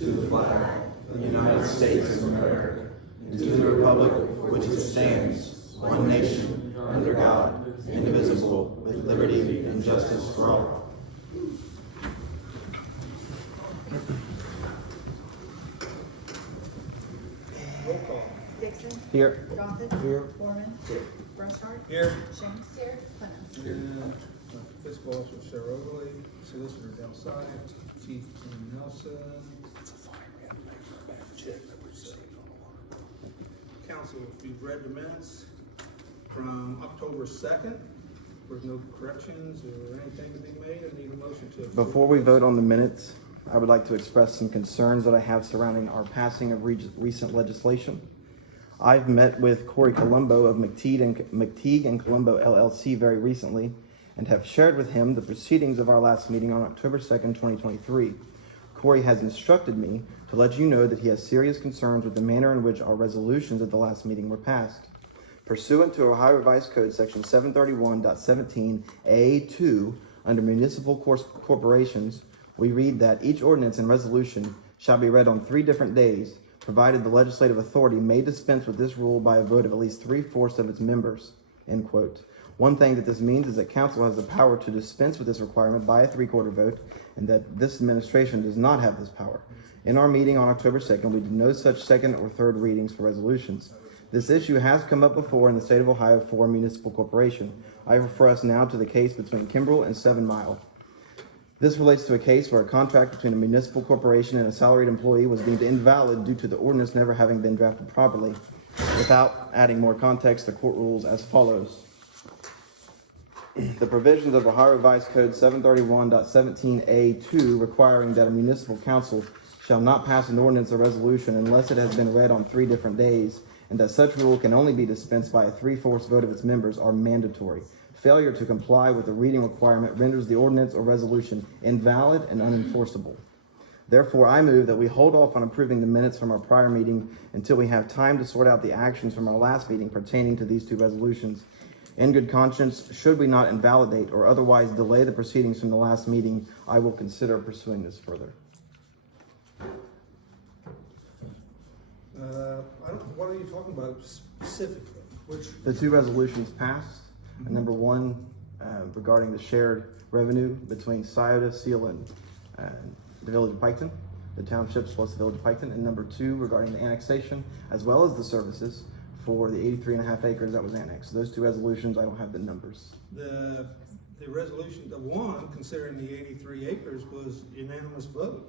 to the flag of the United States of America, and to the republic for which it stands, one nation, under God, indivisible, with liberty and justice for all. Roll call. Dixon. Here. Douthitt. Here. Foreman. Here. Brushart. Here. Shanks. Here. Clemens. And fiscal officer Sarah Overley, solicitor Del Sy, Chief Nelson. Council, if you've read the minutes from October 2nd, there's no corrections or anything to be made, I need a motion to approve. Before we vote on the minutes, I would like to express some concerns that I have surrounding our passing of recent legislation. I've met with Corey Colombo of McTeague and Colombo LLC very recently and have shared with him the proceedings of our last meeting on October 2nd, 2023. Corey has instructed me to let you know that he has serious concerns with the manner in which our resolutions at the last meeting were passed. Pursuant to Ohio Revised Code Section 731.17A2, under municipal corporations, we read that each ordinance and resolution shall be read on 3 different days, provided the legislative authority may dispense with this rule by a vote of at least 3/4 of its members, end quote. One thing that this means is that council has the power to dispense with this requirement by a 3/4 vote, and that this administration does not have this power. In our meeting on October 2nd, we did no such second or third readings for resolutions. This issue has come up before in the state of Ohio for a municipal corporation. I refer us now to the case between Kimbrell and 7 Mile. This relates to a case where a contract between a municipal corporation and a salaried employee was deemed invalid due to the ordinance never having been drafted properly. Without adding more context, the court rules as follows. The provisions of Ohio Revised Code 731.17A2 requiring that a municipal council shall not pass an ordinance or resolution unless it has been read on 3 different days, and that such rule can only be dispensed by a 3/4 vote of its members are mandatory. Failure to comply with the reading requirement renders the ordinance or resolution invalid and unenforceable. Therefore, I move that we hold off on approving the minutes from our prior meeting until we have time to sort out the actions from our last meeting pertaining to these 2 resolutions. In good conscience, should we not invalidate or otherwise delay the proceedings from the last meeting, I will consider pursuing this further. What are you talking about specifically? The 2 resolutions passed. Number 1, regarding the shared revenue between Scioto, Seal, and the Village of Piketon, the townships plus the Village of Piketon. And number 2, regarding the annexation, as well as the services for the 83.5 acres that was annexed. Those 2 resolutions, I don't have the numbers. The resolution, the one considering the 83 acres was unanimous vote,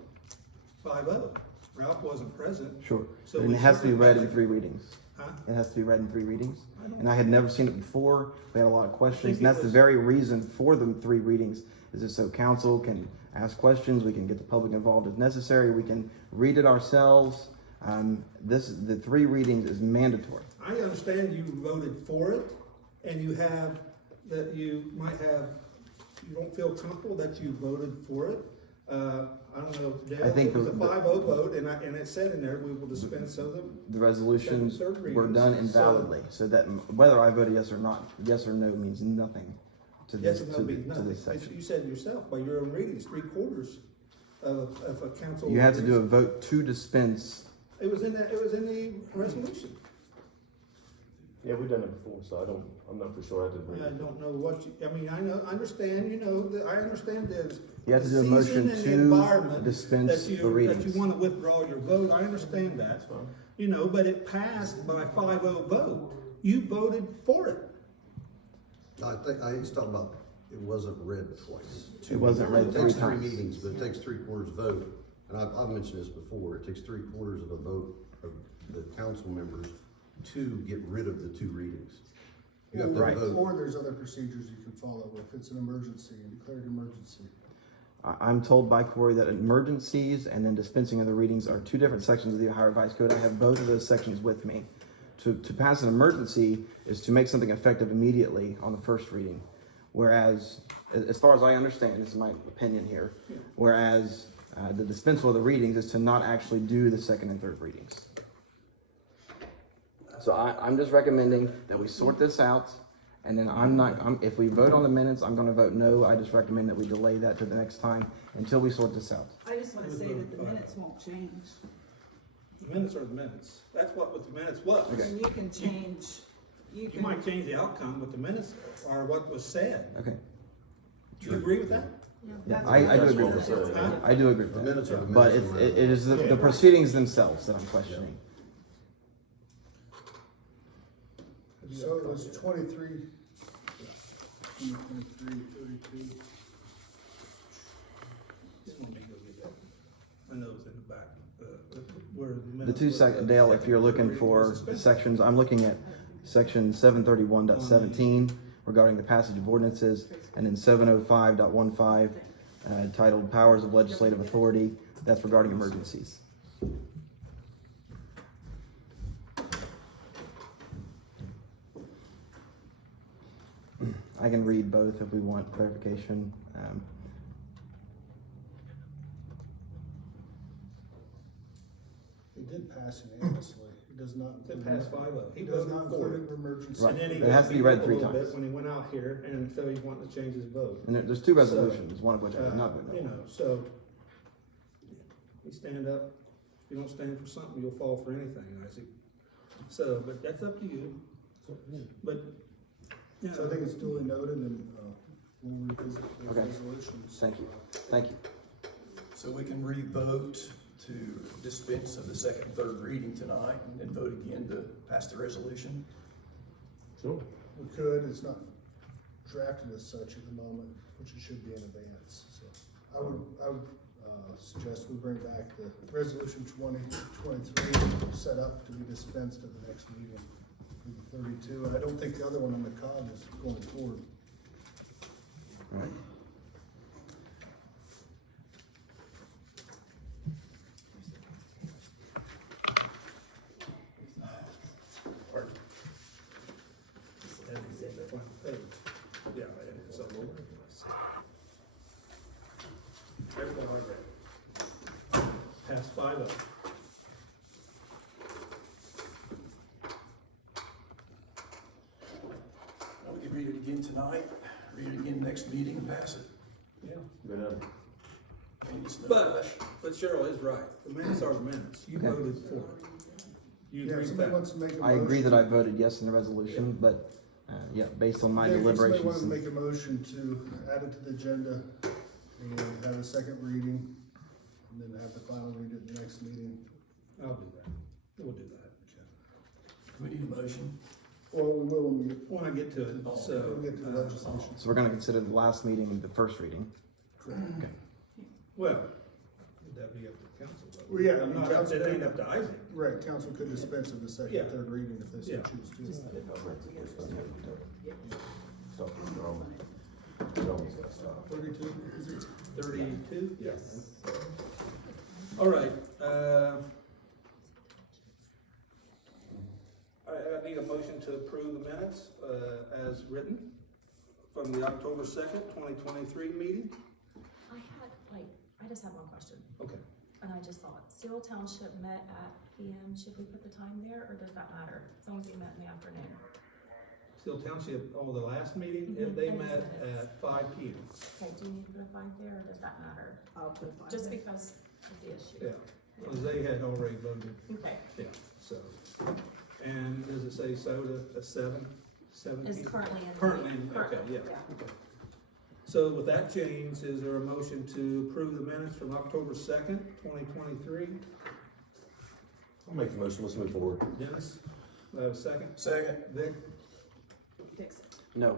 5-0. Ralph wasn't present. Sure. So And it has to be read in 3 readings. Huh? It has to be read in 3 readings. And I had never seen it before. We had a lot of questions. And that's the was- very reason for the 3 readings, is just so council can ask questions, we can get the public involved if necessary, we can read it ourselves. The 3 readings is mandatory. I understand you voted for it, and you have, that you might have, you don't feel comfortable that you voted for it. I don't know, Dale, I think it was a the- 5-0 vote, and it said in there, we will dispense of them. The resolutions Second, third were done readings. invalidly, so that whether I voted yes or not, yes or no means nothing to Yes this, or no to means nothing. this section. You said yourself, by your own readings, 3/4 of a council. You have to do a vote to dispense. It was in the resolution. Yeah, we've done it before, so I'm not for sure I did. I don't know what I understand, I understand there's. You have to do a the motion season and the to environment dispense that the readings. That you want to withdraw your vote, I understand that. But it passed by 5-0 vote. You voted for it. I think, he's talking about, it wasn't read twice. It wasn't read It 3 takes 3 times. meetings, but it takes 3/4 vote, and I've mentioned this before, it takes 3/4 of a vote of the council members to get rid of the 2 readings. You have to Right. vote. Or there's other procedures you can follow if it's an emergency and declared emergency. I'm told by Corey that emergencies and then dispensing of the readings are 2 different sections of the Ohio Revised Code. I have both of those sections with me. To pass an emergency is to make something effective immediately on the first reading. Whereas, as far as I understand, this is my opinion here, whereas the dispensal of the readings is to not actually do the 2nd and 3rd readings. So I'm just recommending that we sort this out And then if we vote on the minutes, I'm gonna vote no. I just recommend that we delay that to the next time until we sort this out. I just wanna say that the minutes won't change. The minutes are the minutes. That's what the minutes was. Okay. And you can change, you You might can, change the outcome, but the minutes are what was said. Okay. Do you agree with that? Yeah, I do That's agree what with we that. said. Huh? I do agree with The that. minutes are the But minutes. it is the proceedings themselves that I'm questioning. So it was 23, 32. Just want me to go get that. I know it's in the back, where the The minutes two were- Dale, if you're looking for the sections, I'm looking at section 731.17 regarding the passage of ordinances, and then 705.15 titled Powers of Legislative Authority, that's regarding emergencies. I can read both if we want clarification. It did pass unanimously. It does not. It passed 5-0. He It does voted not for include emergency. Right. And then he It has got to be beat read up a 3 little bit times. when he went out here, and so he wanted to change his vote. And there's two resolutions, one of which I did not vote You no. know, so, you stand up, if you don't stand for something, you'll fall for anything, Isaac. So, but that's up to you. But, you So I know, think it's duly noted and, we'll revisit those Okay. resolutions. Thank you. Thank you. So we can re-vote to dispense of the second and third reading tonight and then vote again to pass the resolution. Sure. We could, it's not drafted as such at the moment, which it should be in advance, so. I would suggest we bring back the resolution 2023 set up to be dispensed at the next meeting for the 32, and I don't think the other one on the cog is going forward. All right. yeah, and it's all over. Everything like that. Pass 5-0. Now we can read it again tonight, read it again next meeting and pass it. Yeah. Good. And it's no But, rush. but Cheryl is right. The minutes are the minutes. You Okay. voted for it. You Yeah, agree if with somebody that? wants to make a motion. I agree that I voted yes in the resolution, but, yeah, based on my Yeah, if somebody deliberations. wants to make a motion to add it to the agenda and have a second reading, and then have the final read at the next meeting. I'll do that. We'll do that. We need a motion. Well, we will when we get, When I get to it, when so. we get to the legislation. So we're gonna consider the last meeting the first reading. Well, would that be up to the council? though? Well, yeah, I'm not up, it ain't up to Isaac. Right, council could dispense of the second, Yeah. third reading if they so Yeah. choose to. Stop. 32, is it? 32? Yes. All right, I need a motion to approve the minutes, as written from the October 2nd, 2023 meeting. I just have one question, Okay. and I just saw it. Cyril Township met at PM, should we put the time there, or does that matter? As long as we met in the afternoon. Still Township, the last meeting, Mhm. they And met it's minutes. at 5 p.m. Okay, do you need to put a 5 there, or does that matter? I'll put 5 Just there. because of the issue. Yeah, because they had already voted, Okay, yeah, so. And does it say soda, a 7 it's p.m.? currently in. Currently, okay, yeah. So with that change, is there a motion to approve the minutes from October 2nd, 2023? I'll make the motion, let's move forward. Dennis, I have a second. Second. Vic, Dixon, No.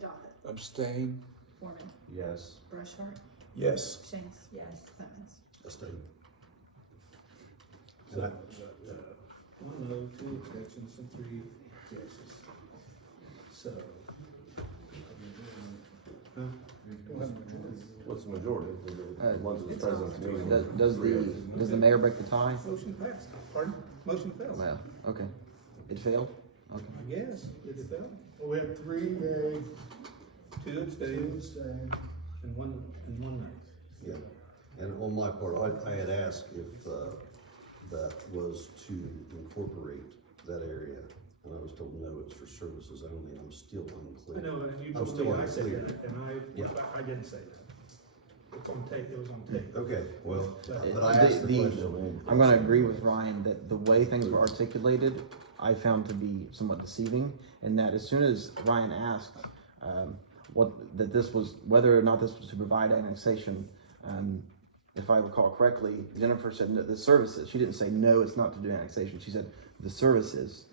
Douthitt, Abstain. Foreman, Yes. Brushart, Yes. Shanks, Yes. Clemens. Abstain. so, 1 no, 2 abstentions, and 3 yeses. So. Huh? What's the majority? The ones that It's the president's meeting. Does the mayor break the tie? Motion passed. Pardon? Motion failed. Well, okay. It failed? Okay. I guess. Did it fail? Well, we had 3 yea, 2 2 abstained abstain. and one no. Yeah, and on my part, I had asked if, that was to incorporate that area and I was told, no, it's for services only, and I'm still I unclear. know, and you I'm told still me, I said unclear. that, and Yeah. I didn't say that. It's on tape, it was on tape. Okay, well, But but I asked the question. I'm gonna agree with Ryan that the way things were articulated, I found to be somewhat deceiving, and that as soon as Ryan asked, whether or not this was to provide annexation, if I recall correctly, Jennifer said the services. She didn't say no, it's not to do annexation. She said the services.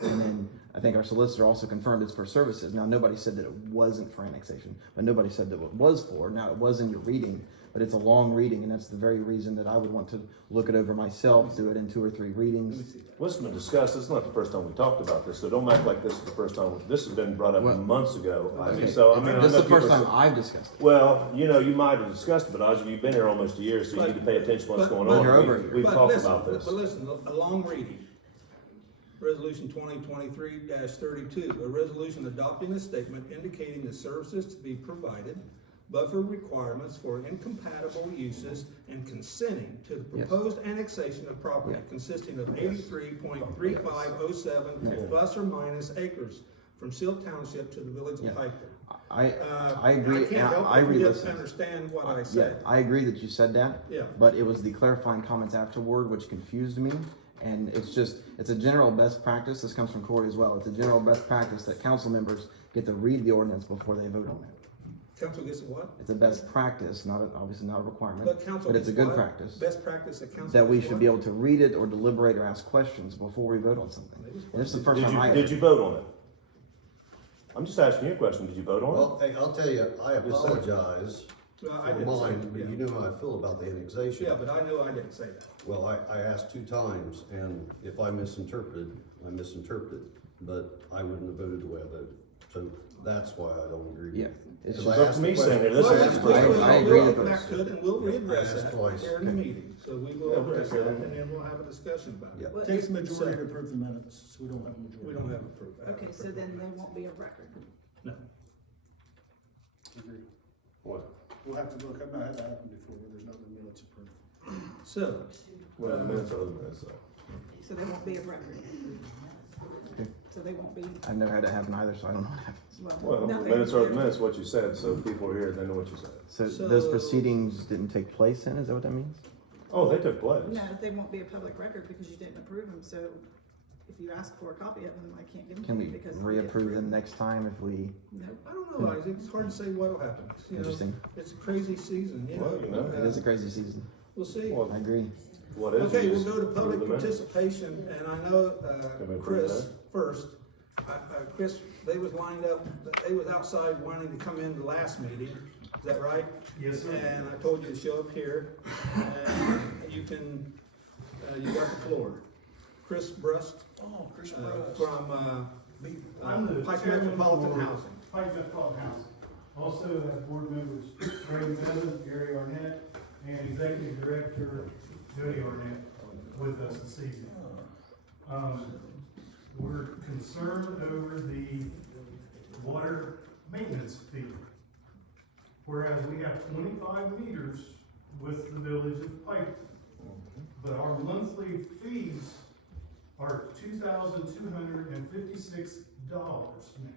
And then I think our solicitor also confirmed it's for services. Now, nobody said that it wasn't for annexation, but nobody said that it was for. Now, it was in your reading, but it's a long reading, and that's the very reason that I would want to look it over myself, do it in 2 or 3 readings. What's been discussed, this is not the first time we talked about this, so don't act like this is the first time. This has been brought up months ago. I mean, so, I mean. This is I the know first people time are- I've discussed it. Well, you know, you might have discussed it, but Ozzy, you've been here almost a year, so you need to pay attention to what's going but you're on. over here. We've But talked listen, about this. But listen, a long reading. Resolution 2023-32, a resolution adopting a statement indicating the services to be provided, buffer requirements for incompatible uses, and consenting to the Yes. proposed annexation of property Yeah. consisting of 83.3507 plus or minus acres from Seal Township to the Village of Yeah. Piketon. I agree, I can't help I it if you just re-listened. understand what I Yeah, said. I agree that you said that. Yeah. But it was the clarifying comments afterward which confused me. And it's a general best practice. This comes from Corey as well. It's a general best practice that council members get to read the ordinance before they vote on it. Council gets a what? It's a best practice, obviously not a requirement, But council but it's a gets good what? practice. Best practice that council. That we gets should what? be able to read it or deliberate or ask questions before we vote on something. And this is the first time I. Did you vote on it? I'm just asking you a question, did you vote on it? Well, hey, I'll tell you, I apologize Well, I for didn't say mine, that, but yeah. you know how I feel about the annexation. Yeah, but I know I didn't say that. Well, I asked 2 times, and if I misinterpreted, I misinterpreted, but I wouldn't have voted the way I voted. So that's why I don't agree. Yeah, it's Because just- I Up asked to me the question- saying this Well, is I asked expert. twice. I agree We'll with come this. back to it and we'll readdress I asked that twice. here in the meeting, so we will Yeah, we'll address take that, care of and then we'll have a discussion about Yeah. it. Well, Takes a majority to approve the minutes, so we don't have a majority. We don't have a proof. Okay, so then they won't be a record. No. Agreed. What? We'll have to look, I've not had that happen before, where there's no minutes approved. So, Well, the minutes are the minutes, so. So they won't be a record. So they won't be, I've never had it happen either, so I don't know what happens. Well, the nothing. minutes are the minutes, what you said, so people are here, they know what you said. So So- those proceedings didn't take place then, is that what that means? Oh, they took place. No, they won't be a public record because you didn't approve them, so if you ask for a copy of them, I can't give them to Can you we because. we didn't reapprove them approve next time if we, No. I don't know, Isaac, it's hard to say what'll happen. You know, interesting, it's a crazy season, you know. Well, you know, it is a crazy season, We'll see. Well, I agree. what is? Okay, you we'll just go to public approve the minutes. participation, and I know, Can we approve Chris that? first. Chris, they was lined up, they was outside wanting to come in the last meeting, is that right? Yes, sir. And I told you to show up here, and you can, you got the floor. Chris Brust, Oh, Chris from, I'm the Pike chairman Metropolitan for Housing. Pike Metropolitan Housing. Also have board members Ray Bennett, Gary Arnett, and Executive Director Jody Arnett with us this evening. We're concerned over the water maintenance fee. Whereas we have 25 meters with the Village of Piketon. But our monthly fees are $2,256 now.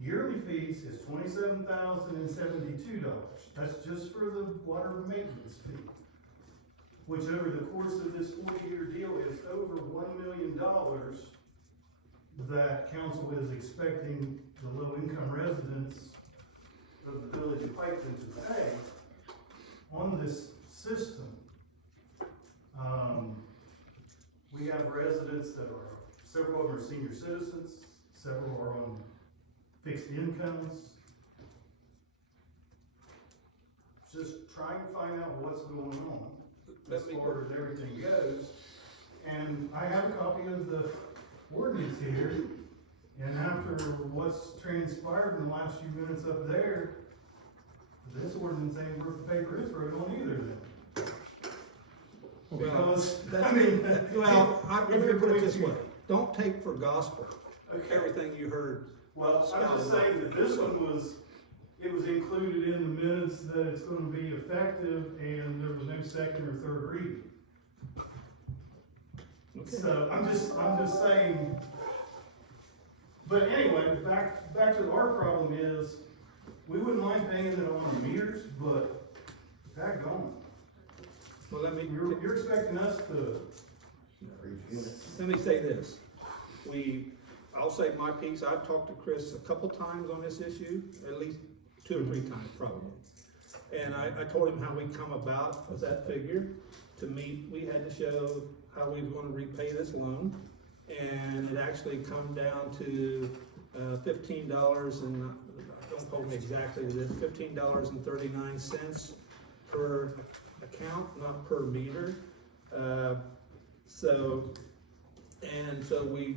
Yearly fees is $27,072. That's just for the water maintenance fee, which over the course of this 40-year deal is over $1 million that council is expecting the low-income residents of the Village of Piketon to pay on this system. We have residents that are, several of them are senior citizens, several are on fixed incomes. Just trying to find out what's going on as far as everything goes. And I have a copy of the ordinance here, and after what's transpired in the last few minutes up there, this ordinance ain't worth the paper it's wrote on either then. Because, I mean. Well, let me put it this if you're way, don't take for gospel Okay. everything you heard. Well, I'm just saying that this one was, it was included in the minutes that it's gonna be effective, and there was no second or third reading. So I'm just saying. But anyway, back to our problem is, we wouldn't mind paying it on the meters, but daggone. Well, You're expecting us to, let me say this. I'll say my piece, I've talked to Chris a couple times on this issue, at least 2 or 3 times probably. And I told him how we come about with that figure. To meet, we had to show how we were gonna repay this loan. And it actually come down to $15, and don't hold me exactly to this, $15.39 per account, not per meter. So we,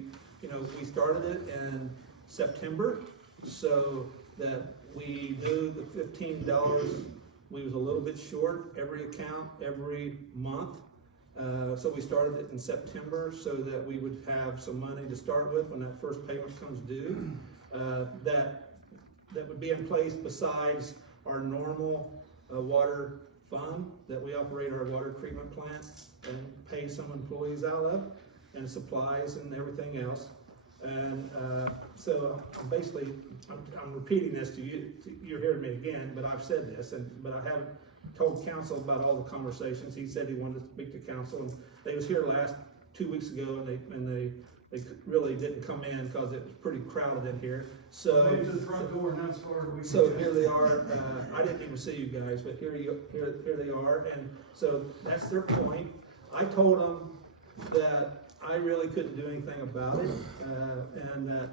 we started it in September, so that we knew the $15, we was a little bit short every account, every month. So we started it in September so that we would have some money to start with when that first payment comes due. That would be in place besides our normal water fund that we operate our water treatment plant and pay some employees out of, and supplies and everything else. And so I'm repeating this to you. You're hearing me again, but I've said this, but I haven't told council about all the conversations. He said he wanted to speak to council, and they was here 2 weeks ago, and they really didn't come in because it was pretty crowded in here. So maybe to the front door, and that's far as we can. So here they are. I didn't even see you guys, but here they are, and so that's their point. I told them that I really couldn't do anything about it, and that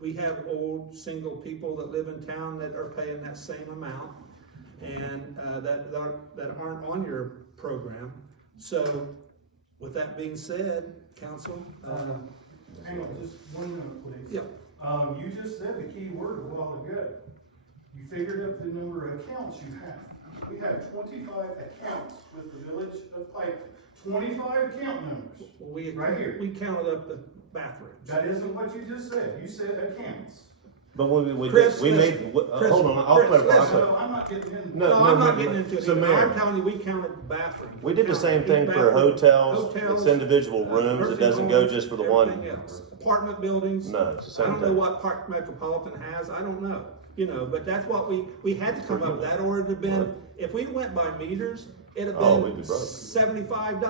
we have old single people that live in town that are paying that same amount, and that aren't on your program. So, with that being said, council. Hang on, just 1 minute, please. Yeah. You just said the key word a while ago. You figured up the number of accounts you have. We have 25 accounts with the Village of Piketon. 25 account numbers. Right here. We counted up the bathrooms. That isn't what you just said. You said accounts. But when we Chris, made, hold on, I'll clarify. So I'm not getting into No, I'm not getting into it. So, Mayor, I'm telling you, we counted bathrooms. we did the same thing for hotels. It's individual rooms. It doesn't go just for the one. Everything else. Apartment buildings. No, it's the same I don't know thing. what Park Metropolitan has. I don't know. But that's what we had to come up with that, or it'd have been, if we went by meters, it'd have Oh, been we'd be broke. $75,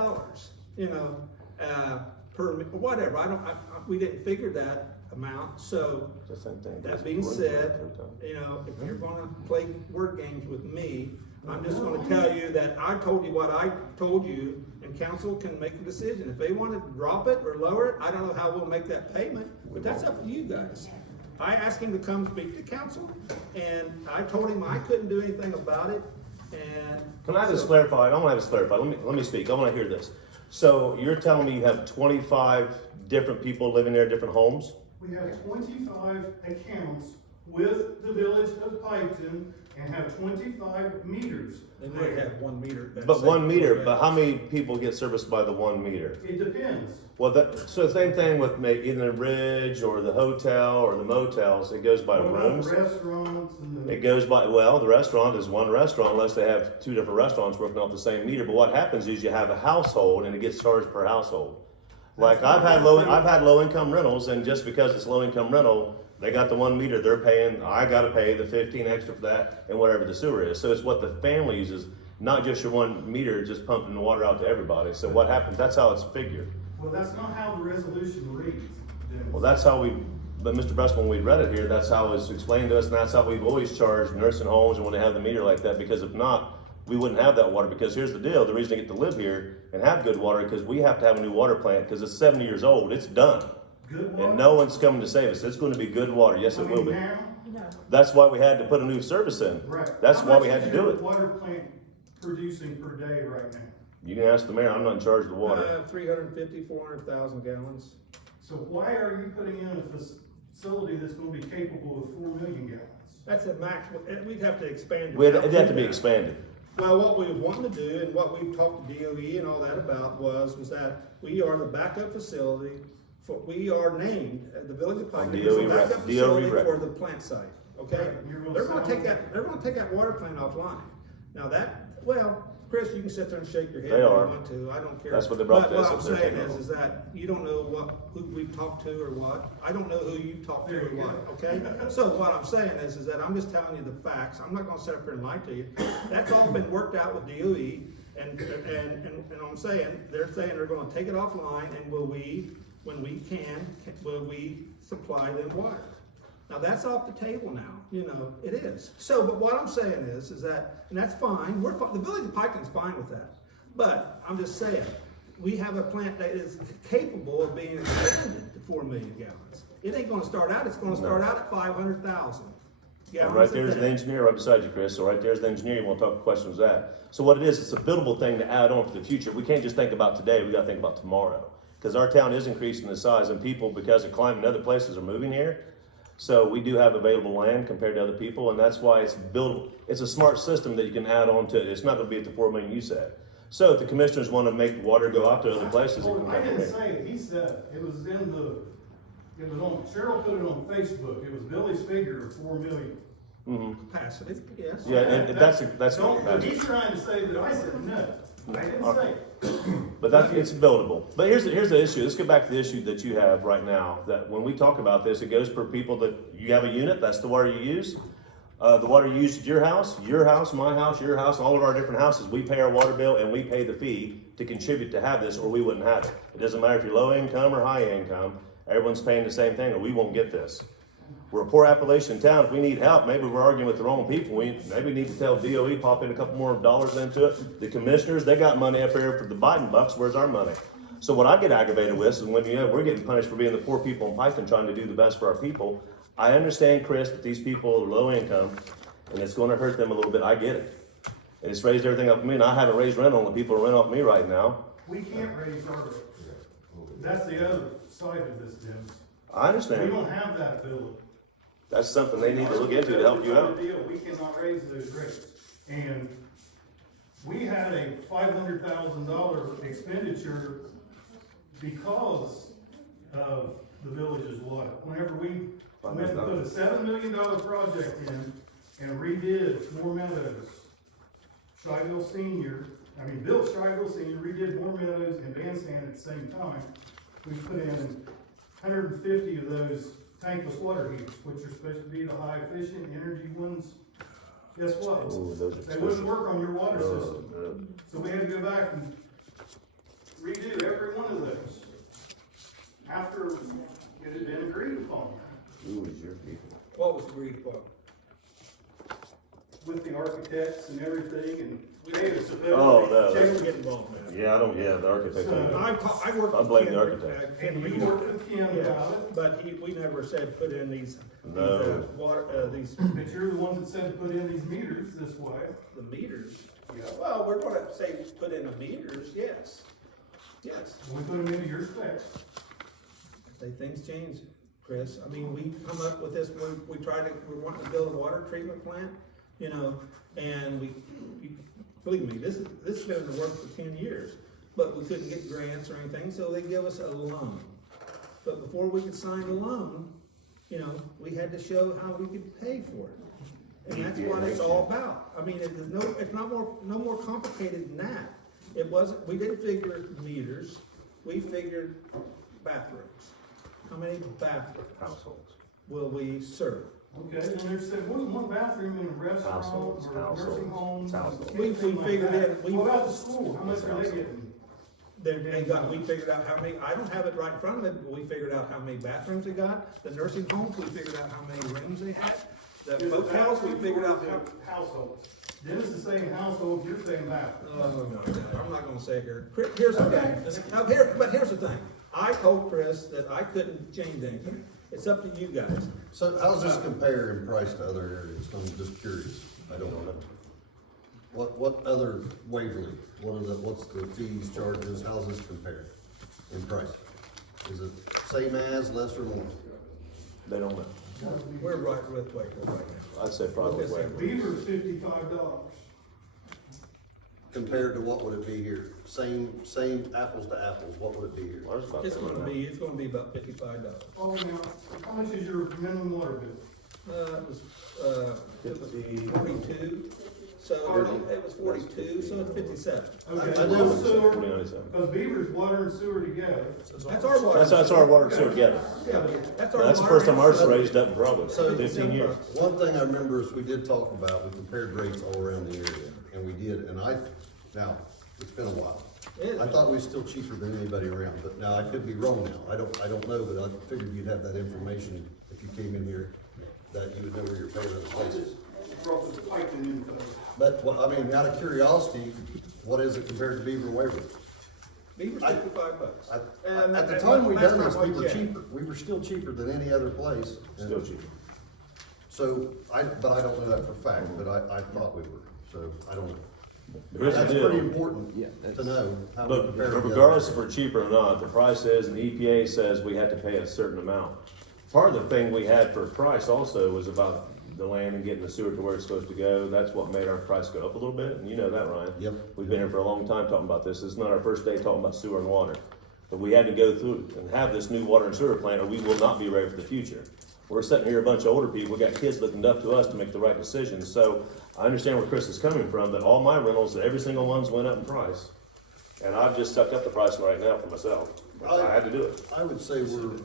per, whatever. We didn't figure that amount. So The same thing. that being said, if you're gonna play word games with me, I'm just gonna tell you that I told you what I told you, and council can make a decision. If they wanna drop it or lower it, I don't know how we'll make that payment, but that's up to you guys. I asked him to come speak to council, and I told him I couldn't do anything about it, and. Can I just clarify? I want to have this clarified. Let me speak. I want to hear this. So you're telling me you have 25 different people living there, different homes? We have 25 accounts with the Village of Piketon and have 25 meters. They might have 1 meter. But 1 meter, but how many people get serviced by the 1 meter? It depends. Well, so same thing with maybe either the Ridge or the hotel or the motels, it goes by What about rooms. the restaurants and It goes by, well, the restaurant is one restaurant unless they have 2 different restaurants working off the same meter. But what happens is you have a household and it gets charged per household. Like I've had low income rentals, and just because it's low income rental, they got the 1 meter, they're paying, I gotta pay the 15 extra for that and whatever the sewer is. So it's what the family uses, not just your 1 meter just pumping the water out to everybody. So what happens, that's how it's figured. Well, that's not how the resolution reads. Well, that's how but Mr. Best, when we read it here, that's how it was explained to us, and that's how we've always charged nursing homes when they have the meter like that, because if not, we wouldn't have that water. Because here's the deal, the reason I get to live here and have good water, because we have to have a new water plant, because it's 70 years old, it's done. Good water. And no one's coming to save us. It's going to be good water. Yes, it will be. Now, That's why we had to put a new service in. right. That's How why much we had is to do your it. water plant producing per day right now? You can ask the mayor, I'm not in charge of the water. 350, 400,000 gallons. So why are you putting in a facility that's gonna be capable of 4 million gallons? That's a max. We'd have to expand it. It'd have to be expanded. Well, what we want to do, and what we've talked to DOE and all that about was that we are the backup facility we are named, the Village of Piketon is the backup facility for the plant site, okay? They're gonna take that water plant offline. Now Chris, you can sit there and shake your head They if you are. want to, I don't care. That's what they brought But to us, what I'm if they're saying taking is that you don't know who we've talked to or what. I don't know who you've talked to or what, okay? So what I'm saying is that I'm just telling you the facts. I'm not gonna sit up here and lie to you. That's all been worked out with DOE, and I'm saying, they're saying they're gonna take it offline, and will we, when we can, will we supply them water? Now, that's off the table now, you know, it is. So, but what I'm saying is that, and that's fine, the Village of Piketon's fine with that. But, I'm just saying, we have a plant that is capable of being expanded to 4 million gallons. It ain't gonna start out, it's gonna start out at 500,000 gallons. Right there's a the day. engineer right beside you, Chris, so right there's the engineer, you wanna talk questions with that. So what it is, it's a buildable thing to add on for the future. We can't just think about today, we gotta think about tomorrow. Because our town is increasing the size, and people, because of climate in other places, are moving here. So we do have available land compared to other people, and that's why it's buildable. It's a smart system that you can add on to it. It's not gonna be at the 4 million you said. So if the commissioners wanna make water go out to other places, it can come I from didn't here. say it, he said it. It was on, Cheryl put it on Facebook. It was Billy's figure of 4 million. Capacity, yes. Yeah, and that's Don't, but he's trying to say that I said no. I didn't say it. But it's buildable. But here's the issue. Let's get back to the issue that you have right now. That when we talk about this, it goes per people that you have a unit. That's the water you use. The water you use at your house, my house, your house, all of our different houses. We pay our water bill and we pay the fee to contribute to have this, or we wouldn't have it. It doesn't matter if you're low income or high income. Everyone's paying the same thing, or we won't get this. We're a poor Appalachian town. If we need help, maybe we're arguing with the wrong people. Maybe we need to tell DOE, pop in a couple more dollars into it. The commissioners, they got money up there for the Biden bucks. Where's our money? So what I get aggravated with is when we're getting punished for being the poor people in Piketon trying to do the best for our people. I understand, Chris, that these people are low income and it's going to hurt them a little bit. I get it. And it's raised everything up for me, and I haven't raised rent on the people who rent off me right now. We can't raise our rate. That's the other side of this, Jim. I We understand. don't have that ability. That's something they need to look into to help you out. We cannot raise those rates. And we had a $500,000 expenditure because of the village's water. Whenever we went and put a $7 million project in and redid Moore Meadows, built Shyville Senior, redid Moore Meadows and Van Sand at the same time, we put in 150 of those tankless water heaters, which are supposed to be the high efficient energy ones. Guess what? Ooh, those are They wouldn't work on your water system. So we had to go back and redo every one of those after it had been agreed upon Who is your people? What was agreed upon? with the architects and everything, and they were supposed Oh, to. no. Jay will get involved in that. Yeah, the architect. I worked I with blame Ken, the architect. And you worked with Kim Yeah, about it, but we never said put in these No. these but you're the ones that said put in these meters this way. the meters. Yeah, well, we're gonna say put in the meters, yes. Yes. We put them into your specs. Say things change, Chris. I mean, we come up with this, we want to build a water treatment plant, you know, and believe me, this has been in the works for 10 years, but we couldn't get grants or anything, so they give us a loan. But before we could sign the loan, you know, we had to show how we could pay for it. And that's what it's all about. I mean, it's not more complicated than that. It wasn't, we didn't figure meters, we figured bathrooms. How many bathrooms Households. will we serve? Okay, and there's said, one bathroom in a restaurant Households, or nursing home. households. We figured in, What about the school? How much are they getting? we figured out how many, I don't have it right in front of me, but we figured out how many bathrooms they got. The nursing homes, we figured out how many rooms they had. The hotels, we figured out how. Household. Dennis is saying household, you're saying bathroom. Oh, my God, I'm not gonna say here. Here's the thing, but here's the thing. I told Chris that I couldn't change anything. It's up to you guys. So how's this compare in price to other areas? I'm just curious. I don't know. What other Waverly, what's the fees, charges, how's this compare in price? Is it same as, less or more? They don't know. We're right with Wakefield right now. I'd say probably Like I said, Beaver's $55. Compared to what would it be here? Same apples to apples, what would it be here? Ours is about It's that gonna right be about $55. Oh, now, how much is your minimum water bill? It was 42, So it was 42, so it's 57. Okay, I do. well, sewer, 4097. because Beaver's water and sewer together. That's our water. That's our water and sewer together. Yeah, that's our That's the water first time and ours sewer. raised up in probably So- 15 years. One thing I remember is we did talk about, we compared rates all around the area, and we did, now, it's been a while. I thought we were still cheaper than anybody around, but now I could be wrong now, I don't know, but I figured you'd have that information if you came in here, that you would know where you're paying other places. Ralph Piketon info. But, well, I mean, out of curiosity, what is it compared to Beaver Waverly? Beaver's I- $55. At the time we done this, we last were time I checked. cheaper, we were still cheaper than any other place. and- Still cheaper. So, but I don't know that for fact, but I thought we were, so I don't know. Here's the That's deal. pretty important Yeah, to that's- know how we Look, compare. to the regardless if other. we're cheaper or not, the price is, and the EPA says we have to pay a certain amount. Part of the thing we had for price also was about the land and getting the sewer to where it's supposed to go. That's what made our price go up a little bit, and you know that, Ryan. Yep. We've been here for a long time talking about this. It's not our first day talking about sewer and water. But we had to go through and have this new water and sewer plant, or we will not be ready for the future. We're sitting here, a bunch of older people, we got kids looking up to us to make the right decisions. So I understand where Chris is coming from, that all my rentals, every single one's went up in price. And I've just stuck up the price right now for myself. I had to do it. I would say we're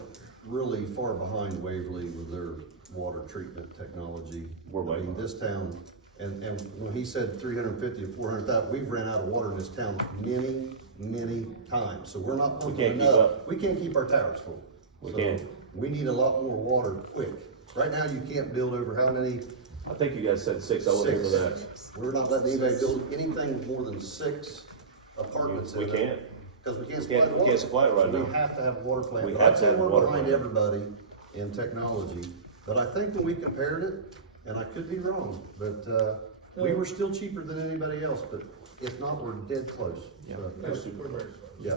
really far behind Waverly with their water treatment technology. We're way I mean, behind. this town, and when he said 350 to 400,000, we've ran out of water in this town many times, so we're not pumping can't keep enough. up. We can't keep our towers full. We So can't. We need a lot more water quick. Right now, you can't build over how many? I think you guys said 6, I wasn't here for that. We're not letting anybody build anything with more than 6 apartments in We it. can't. Because we can't We supply can't- the we water. can't supply it right So now. we have to have a water plant. We But have I'd to say have a we're water behind plant. everybody in technology. But I think when we compared it, and I could be wrong, but, we were still cheaper than anybody else, but if not, we're dead close. Yeah. So, We're very close. Yeah.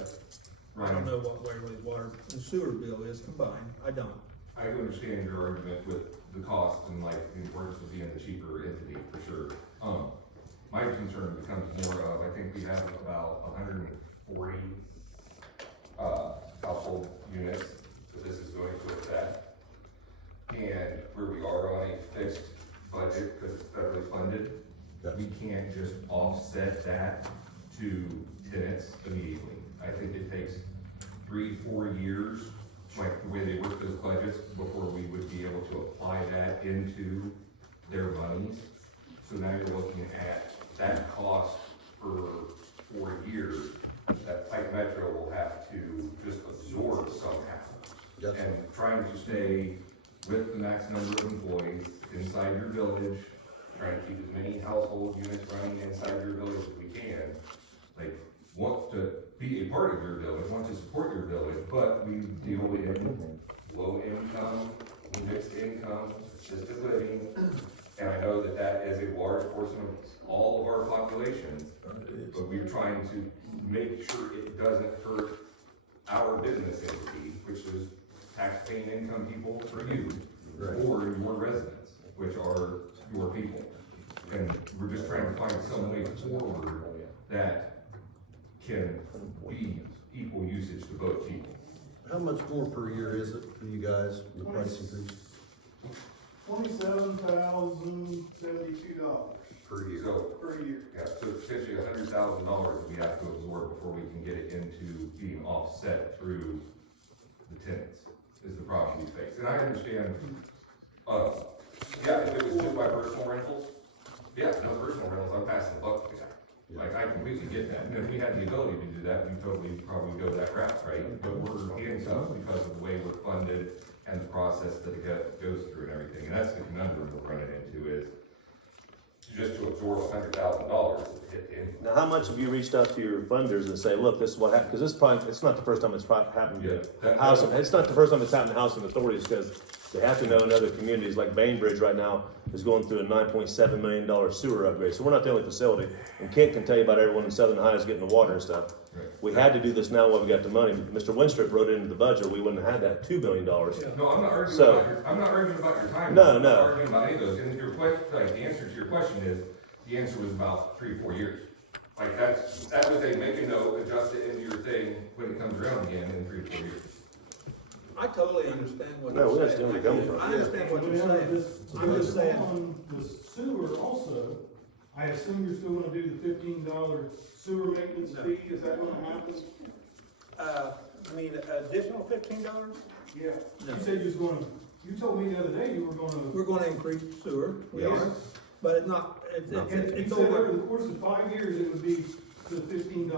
I don't know what Waverly's water and sewer bill is combined. I don't. I understand your argument with the cost and like the importance of being the cheaper entity, for sure. My concern becomes more of, I think we have about 140, household units that this is going to affect. And where we are on a fixed budget, because it's federally funded, we can't just offset that to tenants immediately. I think it takes 3-4 years, like the way they work those budgets, before we would be able to apply that into their monies. So now you're looking at that cost for 4 years, that Pike Metro will have to just absorb somehow. Yes. And trying to stay with the max number of employees inside your village, trying to keep as many household units running inside your village as we can. Like, want to be a part of your village, want to support your village, but we deal in low income, mixed income, assisted living. And I know that that is a large portion of all of our population, but we're trying to make sure it doesn't hurt our business entity, which is tax-paying income people for you, Right. or your residents, which are your people. And we're just trying to find some way forward that can be equal usage to both people. How much more per year is it for you guys, the price increase? $27,072 Per year. So, per year. yeah, so it's essentially $100,000 we have to absorb before we can get it into being offset through the tenants, is the problem we face. And I understand, yeah, if it was just my personal rentals, yeah, no personal rentals, I'm passing the buck to the guy. Like, I completely get that, and if we had the ability to do that, we'd totally probably go that route, right? But we're handcuffed because of the way we're funded and the process that it goes through and everything, and that's the conundrum we're running into is just to absorb $100,000 hit in. Now, how much have you reached out to your funders and say, look, this is what happened? Because this probably, it's not the first time it's happened to Yeah. housing. It's not the first time it's happened to housing authorities because they have to know in other communities, like Bainbridge right now is going through a $9.7 million sewer upgrade. So we're not the only facility. And Kent can tell you about everyone in Southern Ohio is getting the water and stuff. Right. We had to do this now while we got the money. Mr. Winstrip wrote it into the budget. We wouldn't have had that $2 billion. No, I'm not arguing So- about your, I'm not arguing about your time. No, I'm no. not arguing about any of those. And your question, like, the answer to your question is, the answer was about 3-4 years. Like, that was a make a note, adjust it into your thing when it comes around again in 3-4 years. I totally understand what No, we you're understand saying. where you're coming from. I understand what you're saying. I'm just saying, On the sewer also, I assume you're still gonna do the $15 sewer maintenance No. fee, is that gonna happen? I mean, additional $15? Yeah. No. You said you was gonna, you told me the other day you were gonna. We're gonna increase sewer, we Yes. are, but it's not, And you it's said over over. the course of 5 years, it would be to the $15.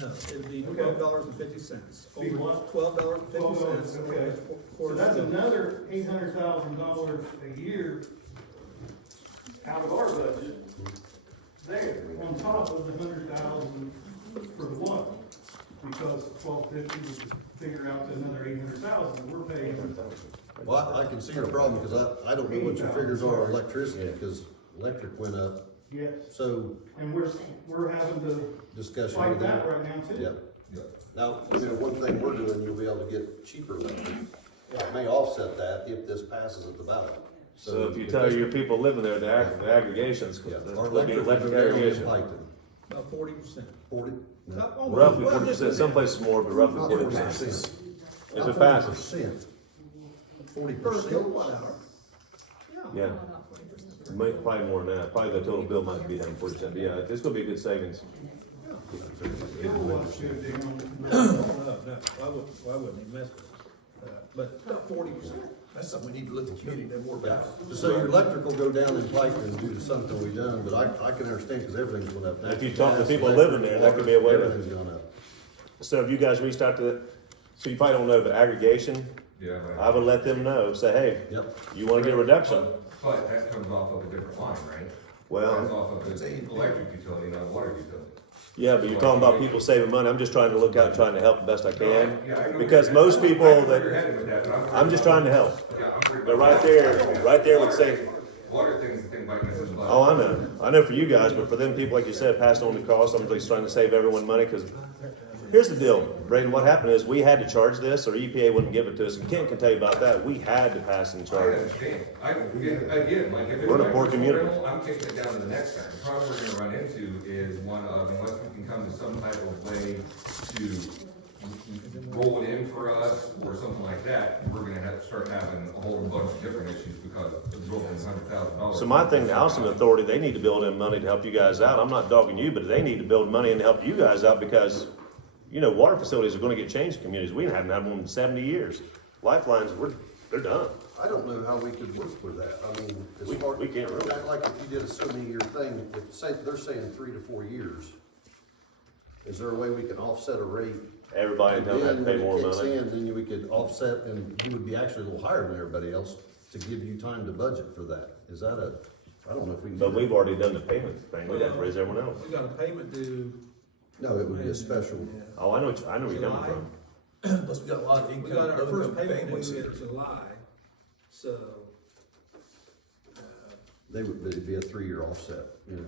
No, it'd be Okay. $12.50. Be Over what? $12.50. Okay. So that's another $800,000 a year out of our budget there, on top of the $100,000 for the water. Because 1250 would figure out to another 800,000 we're paying. Well, I can see your problem, because I don't know what your figures are on electricity, because electric went up, Yes, so and we're having to discussion fight with that them. right now too. Yep. Now, I mean, one thing we're doing, you'll be able to get cheaper electric. It may offset that if this passes at the ballot. So if you tell your people living there, the aggregations, Yeah, there'll our be electric electric is down in aggregation. Piketon. About 40%. 40? No. Roughly 40%, some places more, but roughly Not 40%. 40%. If it passes. 40%. Per 40%. kilowatt hour. Yeah, About 40%. probably more than that, probably the total bill might be down 40%, but yeah, it's gonna be a good savings. Kilowatts go down. No, why wouldn't he mess with that? But about 40%. That's something we need to let the community know more about. So your electric will go down in Piketon due to something we done, but I can understand, because everything's going up. If you talk to Gas, people electric, living there, that could be a way to- Everything's gone up. So have you guys reached out to, so you probably don't know, but aggregation, Yeah, I would let them know, say, hey, Yep. you wanna get a reduction? But that comes off of a different line, right? That's Well, off of the electric utility, not water utility. yeah, but you're talking about people saving money, I'm just trying to look out, trying to help the best I can. Yeah, I know Because where most you're people headed. I know where you're that, headed with that, but I'm just trying to help. Yeah, I'm pretty But much- right there would say, Water things, things like this is. oh, I know for you guys, but for them people, like you said, passing on the cost, I'm just trying to save everyone money, cause here's the deal, Braden, what happened is, we had to charge this, or EPA wouldn't give it to us, and Ken can tell you about that, we had to pass and I charge it. understand. Again, like if it's. We're in a like poor this community. rental, I'm kicking it down to the next time. The problem we're gonna run into is one of, unless we can come to some type of way to roll it in for us or something like that, we're gonna have to start having a whole bunch of different issues because of absorbing $100,000. So my thing, the housing authority, they need to build in money to help you guys out, I'm not dogging you, but they need to build money in to help you guys out, because, you know, water facilities are gonna get changed in communities, we haven't had one in 70 years. Lifelines, they're done. I don't know how we could work with that. I mean, as far. We can't really. Like if you did a 70-year thing, they're saying 3 to 4 years. Is there a way we can offset a rate? Everybody in town had to pay more And then when it money. kicks in, then we could offset, and he would be actually a little higher than everybody else to give you time to budget for that. Is that I don't know if we can. do But that. we've already done the payment thing, we'd have to raise everyone else. We got a payment due, No, it would be a special. Oh, I know where you're coming from. Plus, we got a lot of we income, got our first low-income payment families due here. in July, so. It'd be a 3-year offset, you know.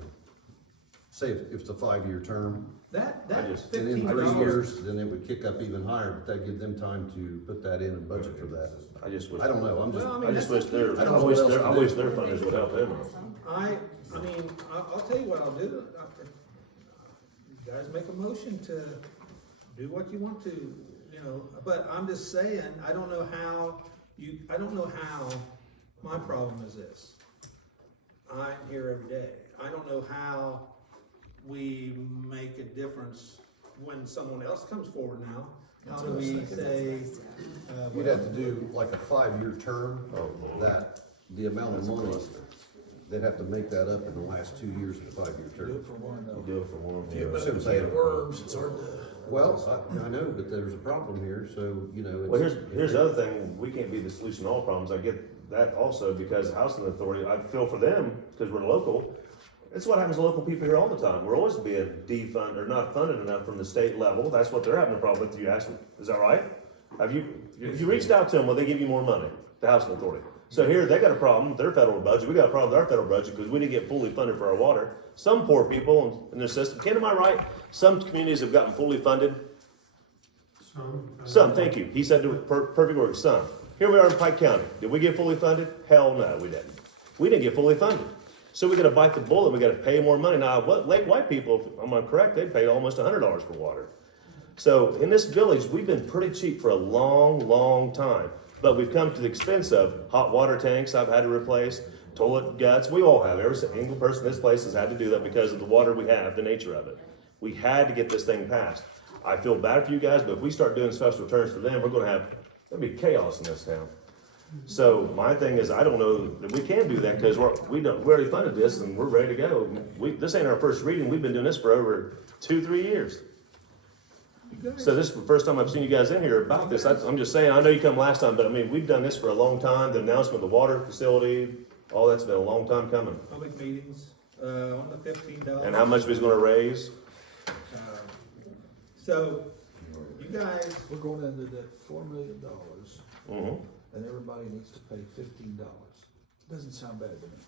Say if it's a 5-year term, That I just- and in $15. 3 years, then it would kick up even higher, but that'd give them time to put that in and budget for that. I just wish, I don't know, I'm just, Well, I mean, I just wish their, I don't know I wish what else their, I to wish do. their funders would help them. I mean, I'll tell you what I'll do. You guys make a motion to do what you want to, you know, but I'm just saying, I don't know how, my problem is this. I'm here every day. I don't know how we make a difference when someone else comes forward now. How do we say, you'd have to do like a 5-year term, that the amount of money, they'd have to make that up in the last 2 years of the 5-year Do term. it for one, You do it for one. if you Yeah. have So a say- can of worms, it's hard to. Well, I know, but there's a problem here, so, you know. Well, it's- here's the other thing, we can't be the solution to all problems, I get that also, because housing authority, I feel for them, because we're local. It's what happens to local people here all the time, we're always being defunded, or not funded enough from the state level, that's what they're having a problem with, you ask them, is that right? Have you reached out to them, will they give you more money, the housing authority? So here, they got a problem, their federal budget, we got a problem with our federal budget, because we didn't get fully funded for our water. Some poor people in their system, Ken, am I right? Some communities have gotten fully funded. Some, thank you. He said perfect words, some. Here we are in Pike County. Did we get fully funded? Hell no, we didn't. We didn't get fully funded. So we gotta bite the bullet, we gotta pay more money. Now, what Lake White people, if I'm correct, they paid almost $100 for water. So in this village, we've been pretty cheap for a long, long time. But we've come to the expense of hot water tanks I've had to replace. toilet guts, we all have, every single person in this place has had to do that because of the water we have, the nature of it. We had to get this thing passed. I feel bad for you guys, but if we start doing special returns for them, there'll be chaos in this town. So my thing is, I don't know that we can do that because we already funded this and we're ready to go. This ain't our first reading. We've been doing this for over 2-3 years. So this is the first time I've seen you guys in here about this. I'm just saying, I know you come last time, but I mean, we've done this for a long time. The announcement of the water facility, all that's been a long time coming. Public meetings, on the $15. And how much we was gonna raise? So, you guys, We're going into that $4 million, Mm-hmm. and everybody needs to pay $15. Doesn't sound bad to me.